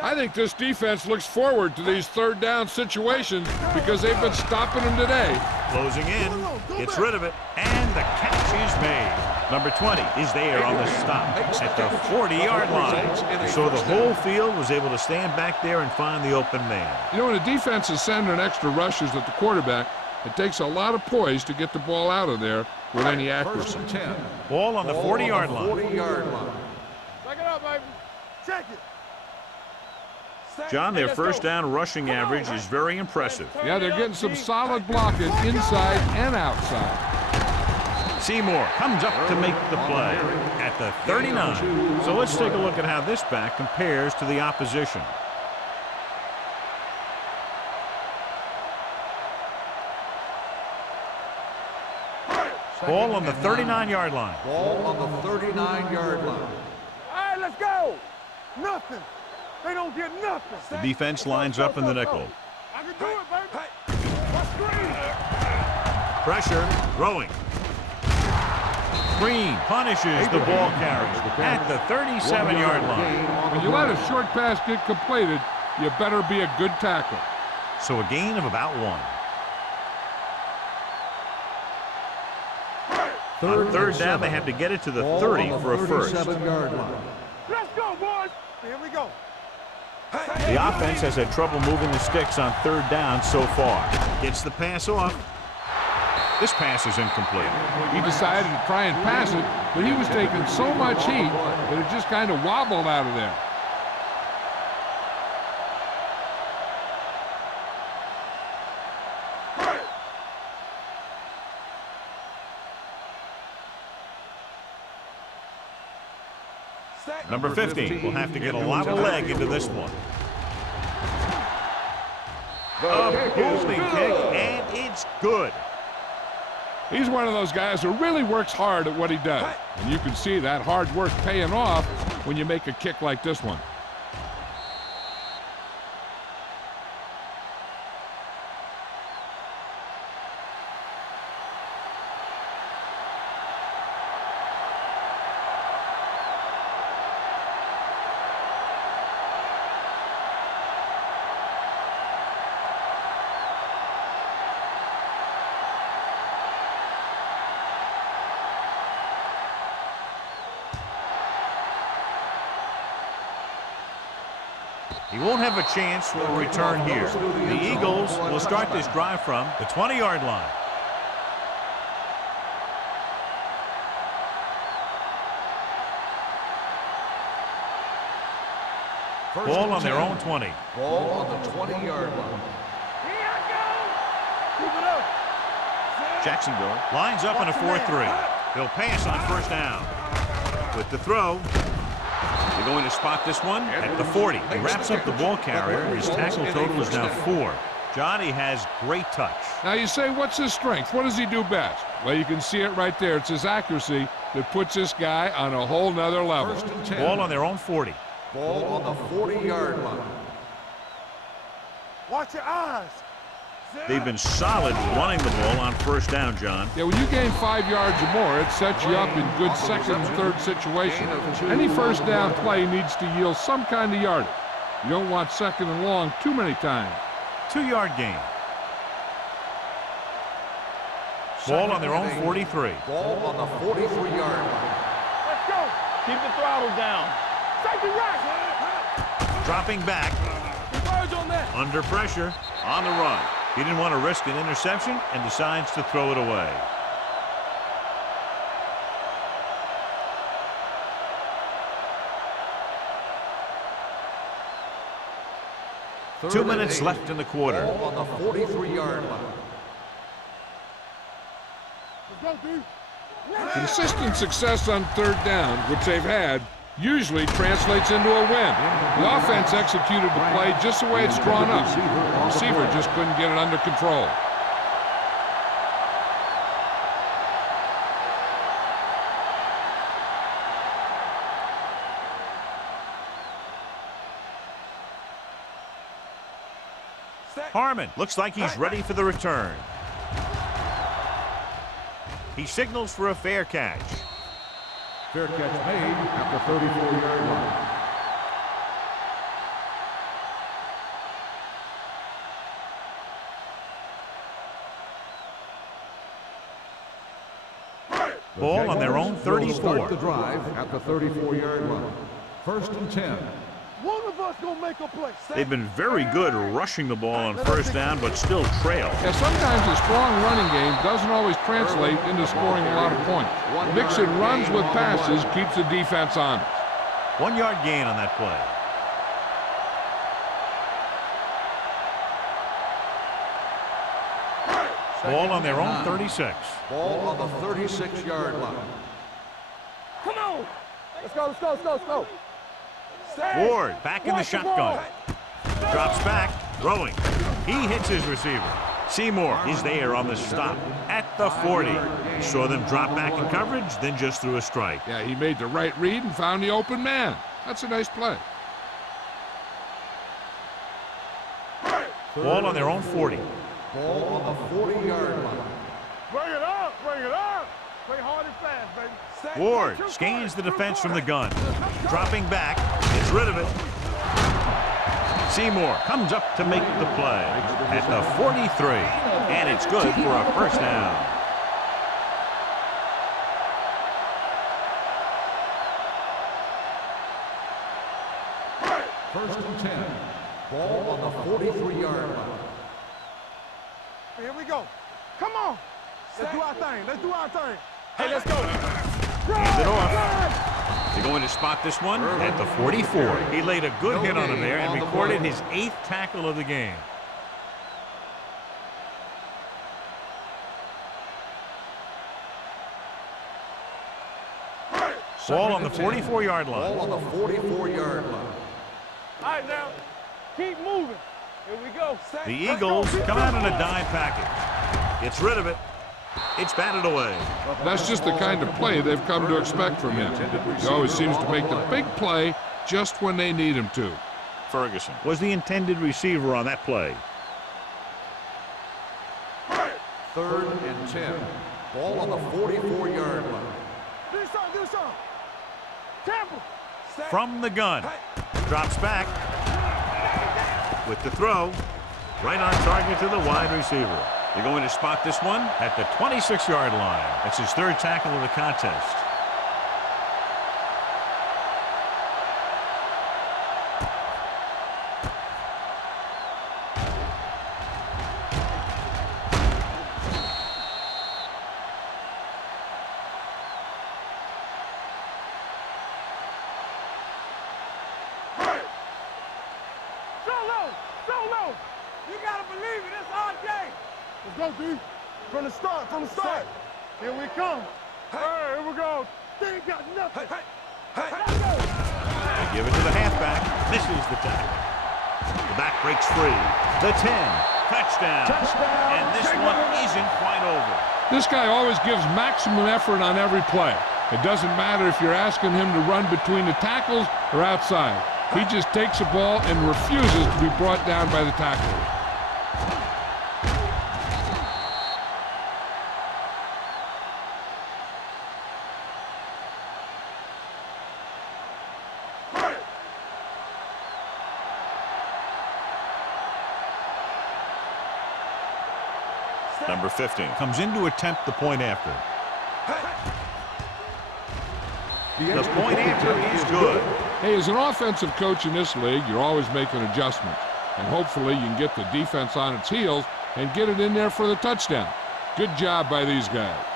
I think this defense looks forward to these third down situations because they've been stopping them today. Closing in, gets rid of it, and the catch is made. Number 20 is there on the stop at the 40-yard line. So the whole field was able to stand back there and find the open man. You know, when a defense is sending extra rushers at the quarterback, it takes a lot of poise to get the ball out of there with any accuracy. 1st and 10. Ball on the 40-yard line. 40-yard line. Check it out, baby. Check it. John, their first down rushing average is very impressive. Yeah, they're getting some solid blocking inside and outside. Seymour comes up to make the play at the 39. So let's take a look at how this back compares to the opposition. Ball on the 39-yard line. Ball on the 39-yard line. All right, let's go. Nothing. They don't get nothing. The defense lines up in the nickel. I can do it, baby. Screen. Pressure, throwing. Green punishes the ball carrier at the 37-yard line. When you let a short pass get completed, you better be a good tackle. So a gain of about 1. On third down, they have to get it to the 30 for a first. 37-yard line. Let's go, boys. Here we go. The offense has had trouble moving the sticks on third down so far. Gets the pass off. This pass is incomplete. He decided to try and pass it, but he was taking so much heat that it just kind of wobbled out of there. Number 15 will have to get a lot of leg into this one. A holding kick, and it's good. He's one of those guys who really works hard at what he does. And you can see that hard work paying off when you make a kick like this one. He won't have a chance for a return here. The Eagles will start this drive from the 20-yard line. Ball on their own 20. Ball on the 20-yard line. Here I go. Keep it up. Jacksonville lines up in a 4-3. They'll pass on first down. With the throw, they're going to spot this one at the 40. He wraps up the ball carrier. His tackle total is now 4. John, he has great touch. Now you say, what's his strength? What does he do best? Well, you can see it right there. It's his accuracy that puts this guy on a whole nother level. First and 10. Ball on their own 40. Ball on the 40-yard line. Watch your eyes. They've been solid running the ball on first down, John. Yeah, when you gain 5 yards or more, it sets you up in good second and third situation. Any first down play needs to yield some kind of yardage. You don't want second and long too many times. 2-yard gain. Ball on their own 43. Ball on the 43-yard line. Let's go. Keep the throttle down. Take it right. Dropping back. Converge on that. Under pressure. On the run. He didn't want to risk an interception and decides to throw it away. Third 2 and minutes 8. left in the quarter. Ball on the 43-yard line. Let's go, D. Consistent success on third down, which they've had, usually translates into a win. The offense executed the play just the way it's drawn up. The receiver just couldn't get it under control. Harmon looks like he's ready for the return. He signals for a fair catch. Fair catch made at the 34-yard line. Ball on their own 34. Start the drive at the 34-yard line. First and 10. One of us gonna make a play. They've been very good rushing the ball on first down, but still trail. Yeah, sometimes a strong running game doesn't always translate into scoring a lot of points. Mixing runs with passes keeps the defense honest. 1-yard gain on that play. Ball on their own 36. Ball on the 36-yard line. Come on. Let's go, let's go, let's go, let's go. Ward back in the shotgun. Drops back, throwing. He hits his receiver. Seymour is there on the stop at the 40. He saw them drop back in coverage, then just threw a strike. Yeah, he made the right read and found the open man. That's a nice play. Ball on their own 40. Ball on the 40-yard line. Bring it up, bring it up. Play hard and fast, baby. Ward scans the defense from the gun. Dropping back, gets rid of it. Seymour comes up to make the play at the 43, and it's good for a first down. First and 10. Ball on the 43-yard line. Here we go. Come on. Let's do our thing. Let's do our thing. Hey, let's go. Hands it off. They're going to spot this one at the 44. He laid a good hit on him there and recorded his 8th tackle of the game. Ball on the 44-yard line. Ball on the 44-yard line. All right, now. Keep moving. Here we go. The Eagles come out in a dime package. Gets rid of it. It's batted away. That's just the kind of play they've come to expect from him. He always seems to make the big play just when they need him to. Ferguson was the intended receiver on that play. Third and 10. Ball on the 44-yard line. Do something, do something. Temple. From the gun. Drops back. With the throw. Right on target to the wide receiver. They're going to spot this one at the 26-yard line. That's his 3rd tackle of the contest. Solo. You gotta believe it. It's our day. Let's go, D. From the start. Here we come. Hey, here we go. They ain't got nothing. They give it to the halfback. Misses the tackle. The back breaks free. The 10. Touchdown. And this one isn't quite over. This guy always gives maximum effort on every play. It doesn't matter if you're asking him to run between the tackles or outside. He just takes the ball and refuses to be brought down by the tacklers. Number 15 comes in to attempt the point after. The point after is good. Hey, as an offensive coach in this league, you're always making adjustments. And hopefully you can get the defense on its heels and get it in there for the touchdown. Good job by these guys.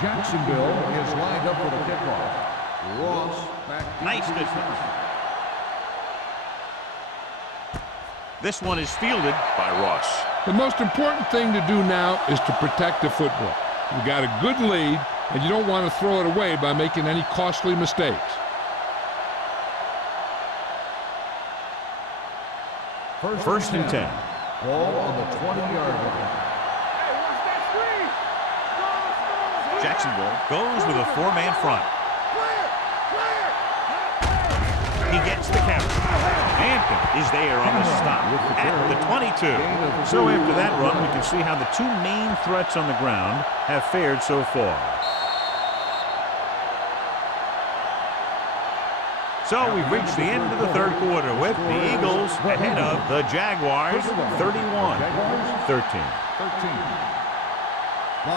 Jacksonville is lined up for the kickoff. Ross back. Nice distance. This one is fielded by Ross. The most important thing to do now is to protect the football. You got a good lead, and you don't want to throw it away by making any costly mistakes. First and 10. Ball on the 20-yard line. Jacksonville goes with a 4-man front. He gets the count. Hampton is there on the stop at the 22. So after that run, we can see how the two main threats on the ground have fared so far. So we've reached the end of the third quarter with the Eagles ahead of the Jaguars 31-13.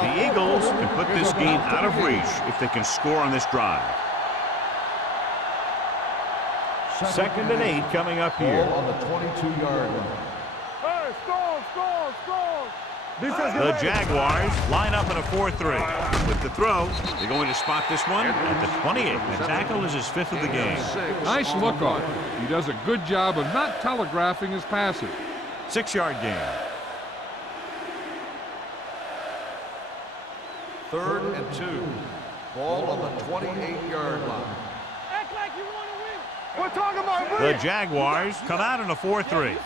The Eagles can put this game out of reach if they can score on this drive. 2nd and 8 coming up here. Ball on the 22-yard line. Hey, score. The Jaguars line up in a 4-3. With the throw, they're going to spot this one at the 28. The tackle is his 5th of the game. Nice look on it. He does a good job of not telegraphing his passes. 6-yard gain. 3rd and 2. Ball on the 28-yard line. Act like you want to win. We're talking about winning. The Jaguars come out in a 4-3.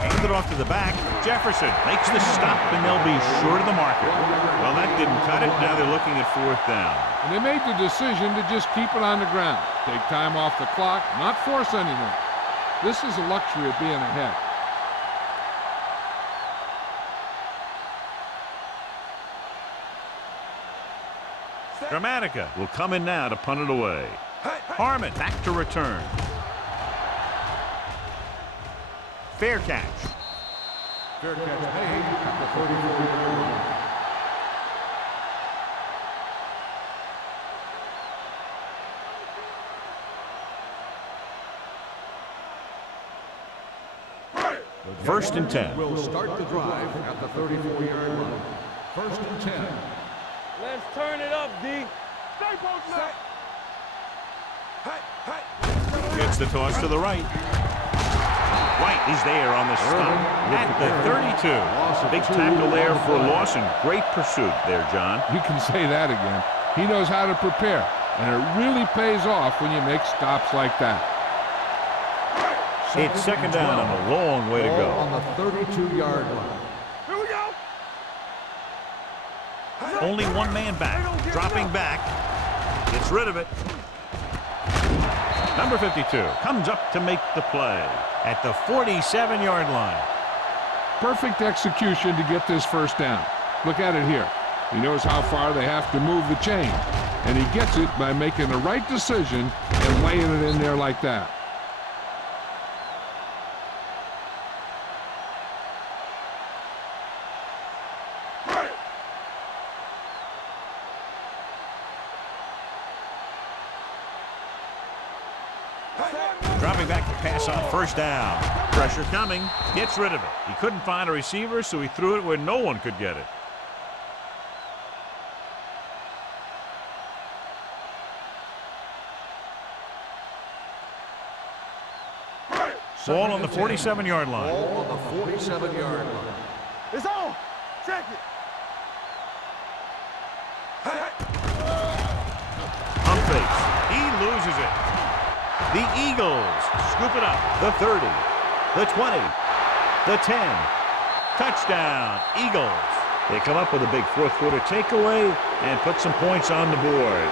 Handed off to the back. Jefferson makes the stop, and they'll be short of the marker. Well, that didn't cut it. Now they're looking at 4th down. And they made the decision to just keep it on the ground. Take time off the clock, not force anything. This is the luxury of being ahead. Gramatica will come in now to punt it away. Harmon back to return. Fair catch. Fair catch made at the 34-yard line. First and 10. Will start the drive at the 34-yard line. 1st and 10. Let's turn it up, D. Stay posted up. Gets the toss to the right. White is there on the stop at the 32. Big tackle there for Lawson. Great pursuit there, John. You can say that again. He knows how to prepare, and it really pays off when you make stops like that. It's 2nd down and a long way to go. On the 32-yard line. Here we go. Only one man back. Dropping back. Gets rid of it. Number 52 comes up to make the play at the 47-yard line. Perfect execution to get this 1st down. Look at it here. He knows how far they have to move the chain, and he gets it by making the right decision and laying it in there like that. Dropping back to pass on first down. Pressure coming. Gets rid of it. He couldn't find a receiver, so he threw it where no one could get it. Ball on the 47-yard line. Ball on the 47-yard line. It's on. Check it. Pump fakes. He loses it. The Eagles scoop it up. The 30, the 20, the 10. Touchdown, Eagles. They come up with a big fourth-quarter takeaway and put some points on the board.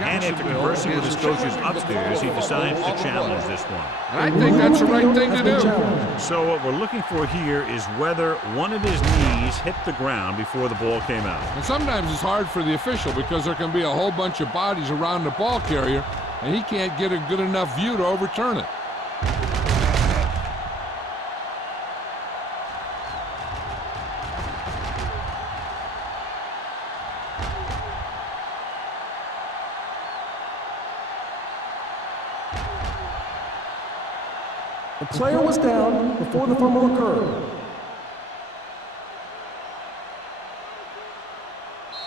And after conversing with his coaches upstairs, he decides to challenge this one. And I think that's the right thing to do. So what we're looking for here is whether one of his knees hit the ground before the ball came out. And sometimes it's hard for the official because there can be a whole bunch of bodies around the ball carrier, and he can't get a good enough view to overturn it. The player was down before the fumble occurred.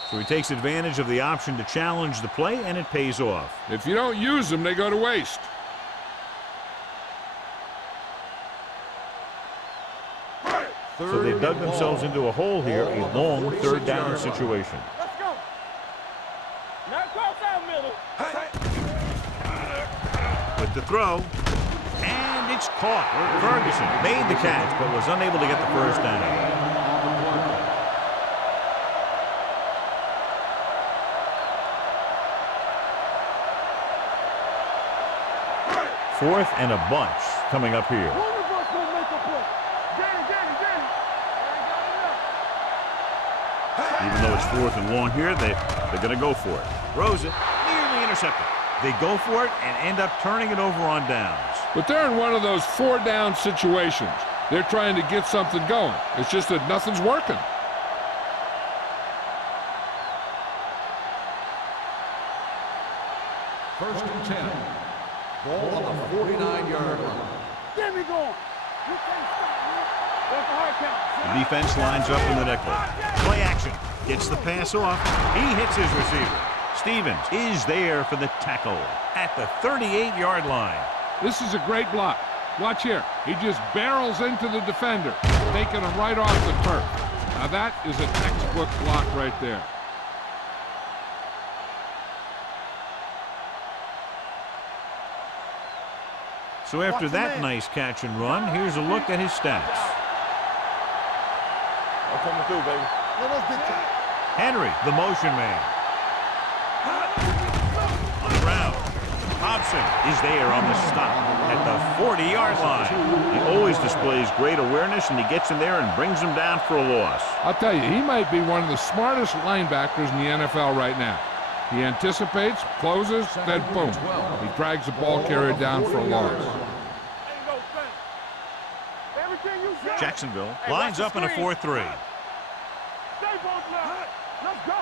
So he takes advantage of the option to challenge the play, and it pays off. If you don't use them, they go to waste. So they dug themselves into a hole here, a long third down situation. Let's go. Now cross out middle. With the throw, and it's caught. Ferguson made the catch, but was unable to get the first down. Fourth and a bunch coming up here. One of us will make a play. Get it. Even though it's fourth and long here, they're going to go for it. Throws it, nearly intercepted. They go for it and end up turning it over on downs. But they're in one of those four-down situations. They're trying to get something going. It's just that nothing's working. First and 10. Ball on the 49-yard line. Get me going. You can't stop me. That's a hard count. The defense lines up in the nickel. Play action. Gets the pass off. He hits his receiver. Stevens is there for the tackle at the 38-yard line. This is a great block. Watch here. He just barrels into the defender, taking him right off the turf. Now that is a textbook block right there. So after that nice catch and run, here's a look at his stats. I'm coming through, baby. Let us get you. Henry, the motion man. On the ground. Hobson is there on the stop at the 40-yard line. He always displays great awareness, and he gets in there and brings him down for a loss. I'll tell you, he might be one of the smartest linebackers in the NFL right now. He anticipates, closes, then boom. He drags the ball carrier down for a loss. Jacksonville lines up in a 4-3. Stay both left. Let's go.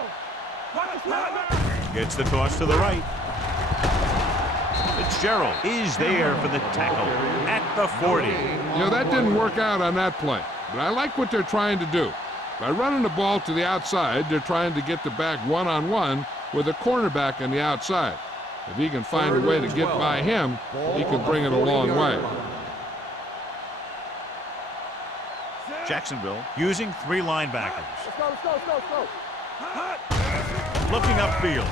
Gets the toss to the right. Fitzgerald is there for the tackle at the 40. You know, that didn't work out on that play, but I like what they're trying to do. By running the ball to the outside, they're trying to get the back one-on-one with a cornerback on the outside. If he can find a way to get by him, he can bring it a long way. Jacksonville using three linebackers. Let's go. Looking upfield.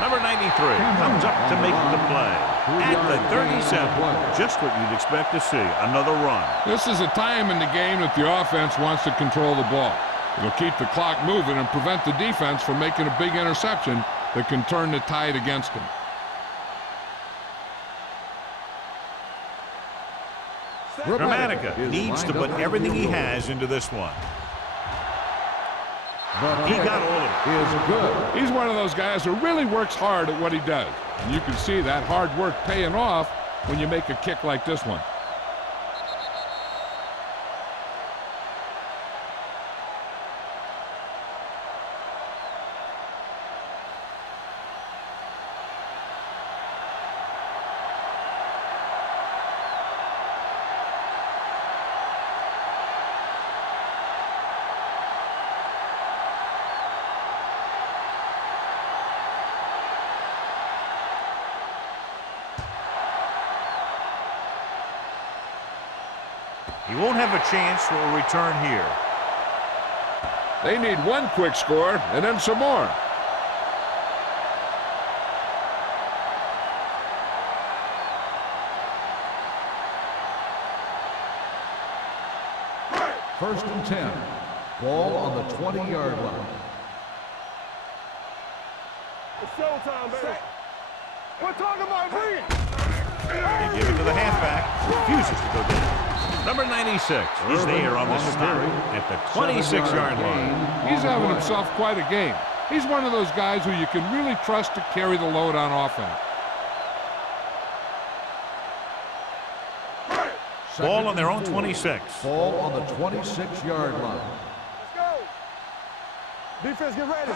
Number 93 comes up to make the play. At the 37, just what you'd expect to see, another run. This is a time in the game that the offense wants to control the ball. It'll keep the clock moving and prevent the defense from making a big interception that can turn the tide against them. Gramatica needs to put everything he has into this one. He got all of it. Is good. He's one of those guys who really works hard at what he does. And you can see that hard work paying off when you make a kick like this one. He won't have a chance for a return here. They need one quick score and then some more. First and 10. Ball on the 20-yard line. It's showtime, baby. We're talking about bringing. They give it to the halfback. Refuses to go down. Number 96 is there on the stop at the 26-yard line. He's having himself quite a game. He's one of those guys who you can really trust to carry the load on offense. Ball on their own 26. Ball on the 26-yard line. Let's go. Defense, get ready.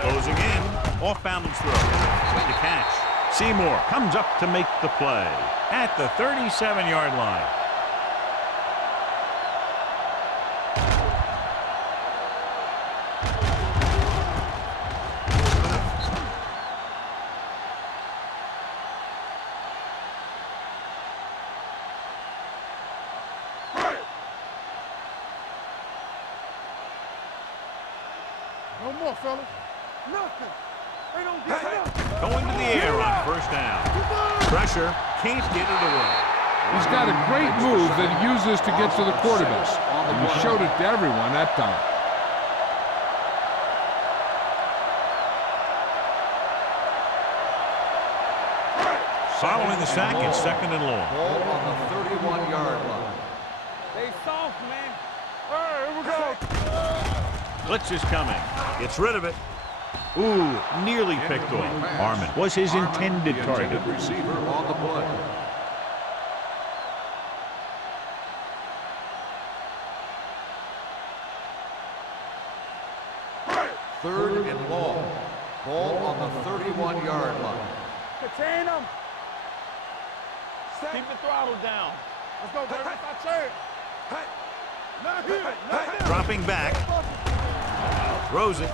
Closing in. Off balance throw. Way to catch. Seymour comes up to make the play at the 37-yard line. No more, fellas. Nothing. They don't get nothing. Going to the air on first down. Pressure. Can't get it away. He's got a great move that he uses to get to the quarterback. And he showed it to everyone that time. Following the sack, it's second and long. Ball on the 31-yard line. They soft, man. All right, here we go. Blitz is coming. Gets rid of it. Ooh, nearly picked off. Harmon was his intended target. Receiver on the play. Third and long. Ball on the 31-yard line. Contain them. Keep the throttle down. Let's go, baby. I say it. Not here. Not here. Dropping back. Throws it.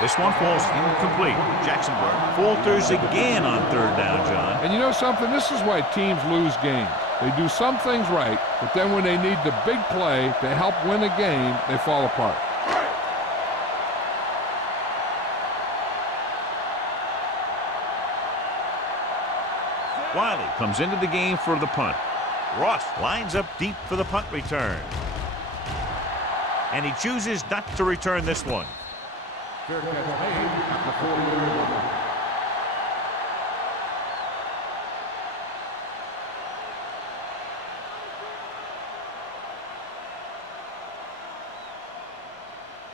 This one falls incomplete. Jacksonville falters again on third down, John. And you know something? This is why teams lose games. They do some things right, but then when they need the big play to help win a game, they fall apart. Wiley comes into the game for the punt. Ross lines up deep for the punt return. And he chooses not to return this one. Fair catch made at the 40-yard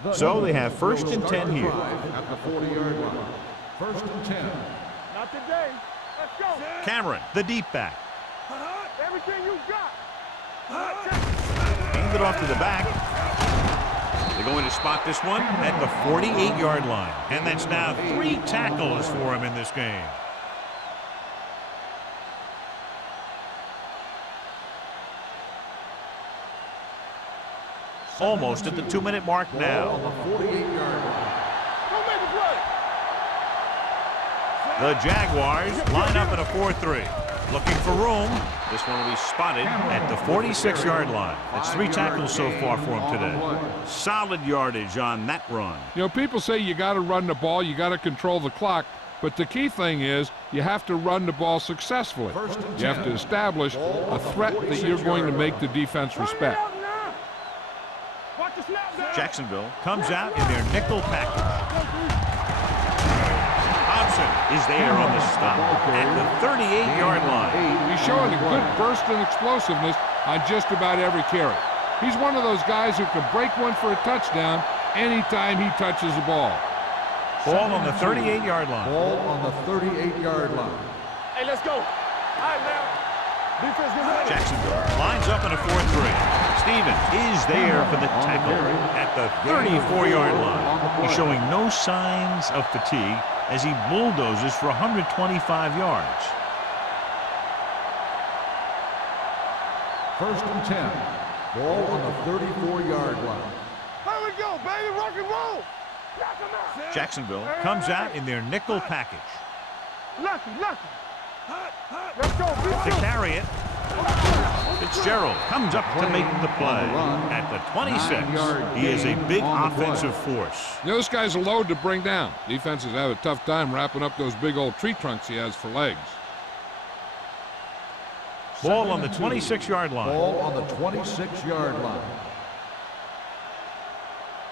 line. So they have first and 10 here. At the 40-yard line. First and 10. Not today. Let's go. Cameron, the deep back. Everything you got. Hand it off to the back. They're going to spot this one at the 48-yard line. And that's now 3 tackles for him in this game. Almost at the 2-minute mark now. On the 48-yard line. Don't make a play. The Jaguars line up in a 4-3. Looking for room. This one will be spotted at the 46-yard line. That's 3 tackles so far for him today. Solid yardage on that run. You know, people say you got to run the ball, you got to control the clock, but the key thing is you have to run the ball successfully. You have to establish a threat that you're going to make the defense respect. Watch the snap down. Jacksonville comes out in their nickel package. Hobson is there on the stop at the 38-yard line. He's showing a good burst and explosiveness on just about every carry. He's one of those guys who can break one for a touchdown anytime he touches the ball. Ball on the 38-yard line. Ball on the 38-yard line. Hey, let's go. All right, now. Defense, get ready. Jacksonville lines up in a 4-3. Stevens is there for the tackle at the 34-yard line. He's showing no signs of fatigue as he bulldozes for 125 yards. First and 10. Ball on the 34-yard line. Here we go, baby. Rock and roll. Knock 'em out. Jacksonville comes out in their nickel package. Lucky. Let's go. To carry it, Fitzgerald comes up to make the play. At the 26, he is a big offensive force. You know, this guy's a load to bring down. Defenses have a tough time wrapping up those big old tree trunks he has for legs. Ball on the 26-yard line. Ball on the 26-yard line.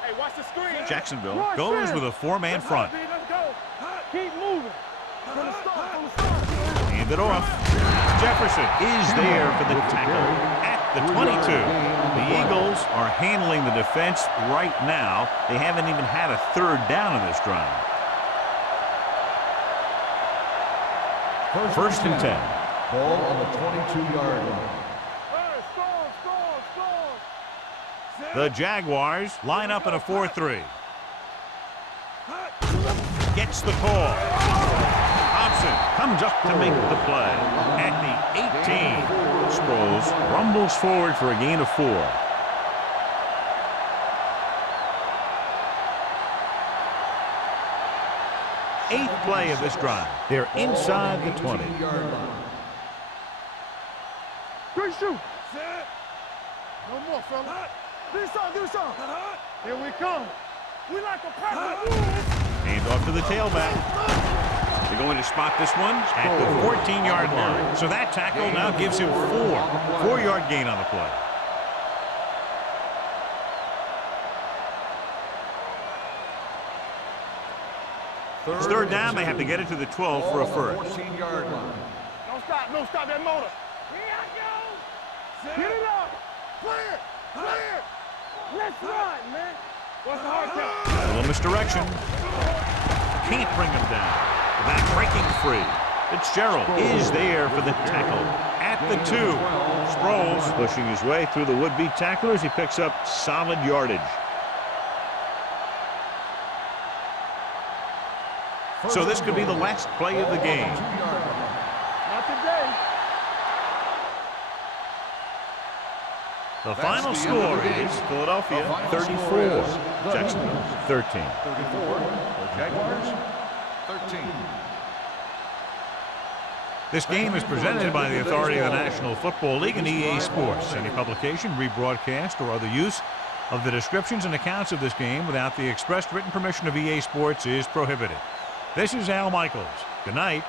Hey, watch the screen. Jacksonville goes with a four-man front. Let's go. Keep moving. From the start. Hand it off. Jefferson is there for the tackle at the 22. The Eagles are handling the defense right now. They haven't even had a third down in this drive. First and 10. Ball on the 22-yard line. The Jaguars line up in a 4-3. Gets the call. Thompson comes up to make the play. At the 18, Sproles rumbles forward for a gain of 4. Eighth play of this drive. They're inside the 20. Good shoot. No more, fella. Give me some. Here we come. We like a perfect move. Hand off to the tailback. They're going to spot this one at the 14-yard line. So that tackle now gives him 4-yard gain on the play. It's third down. They have to get it to the 12 for a first. 14-yard line. Don't stop that motor. Here I go. Get it up. Clear. Let's run, man. What's the hard count? A little misdirection. Can't bring him down. That breaking free. Fitzgerald is there for the tackle at the 2. Sproles pushing his way through the would-be tacklers. He picks up solid yardage. So this could be the last play of the game. Not today. The final score is Philadelphia 34, Jacksonville 13. 34, the Jaguars 13. This game is presented by the authority of the National Football League and EA Sports. Any publication, rebroadcast, or other use of the descriptions and accounts of this game without the expressed written permission of EA Sports is prohibited. This is Al Michaels. Good night.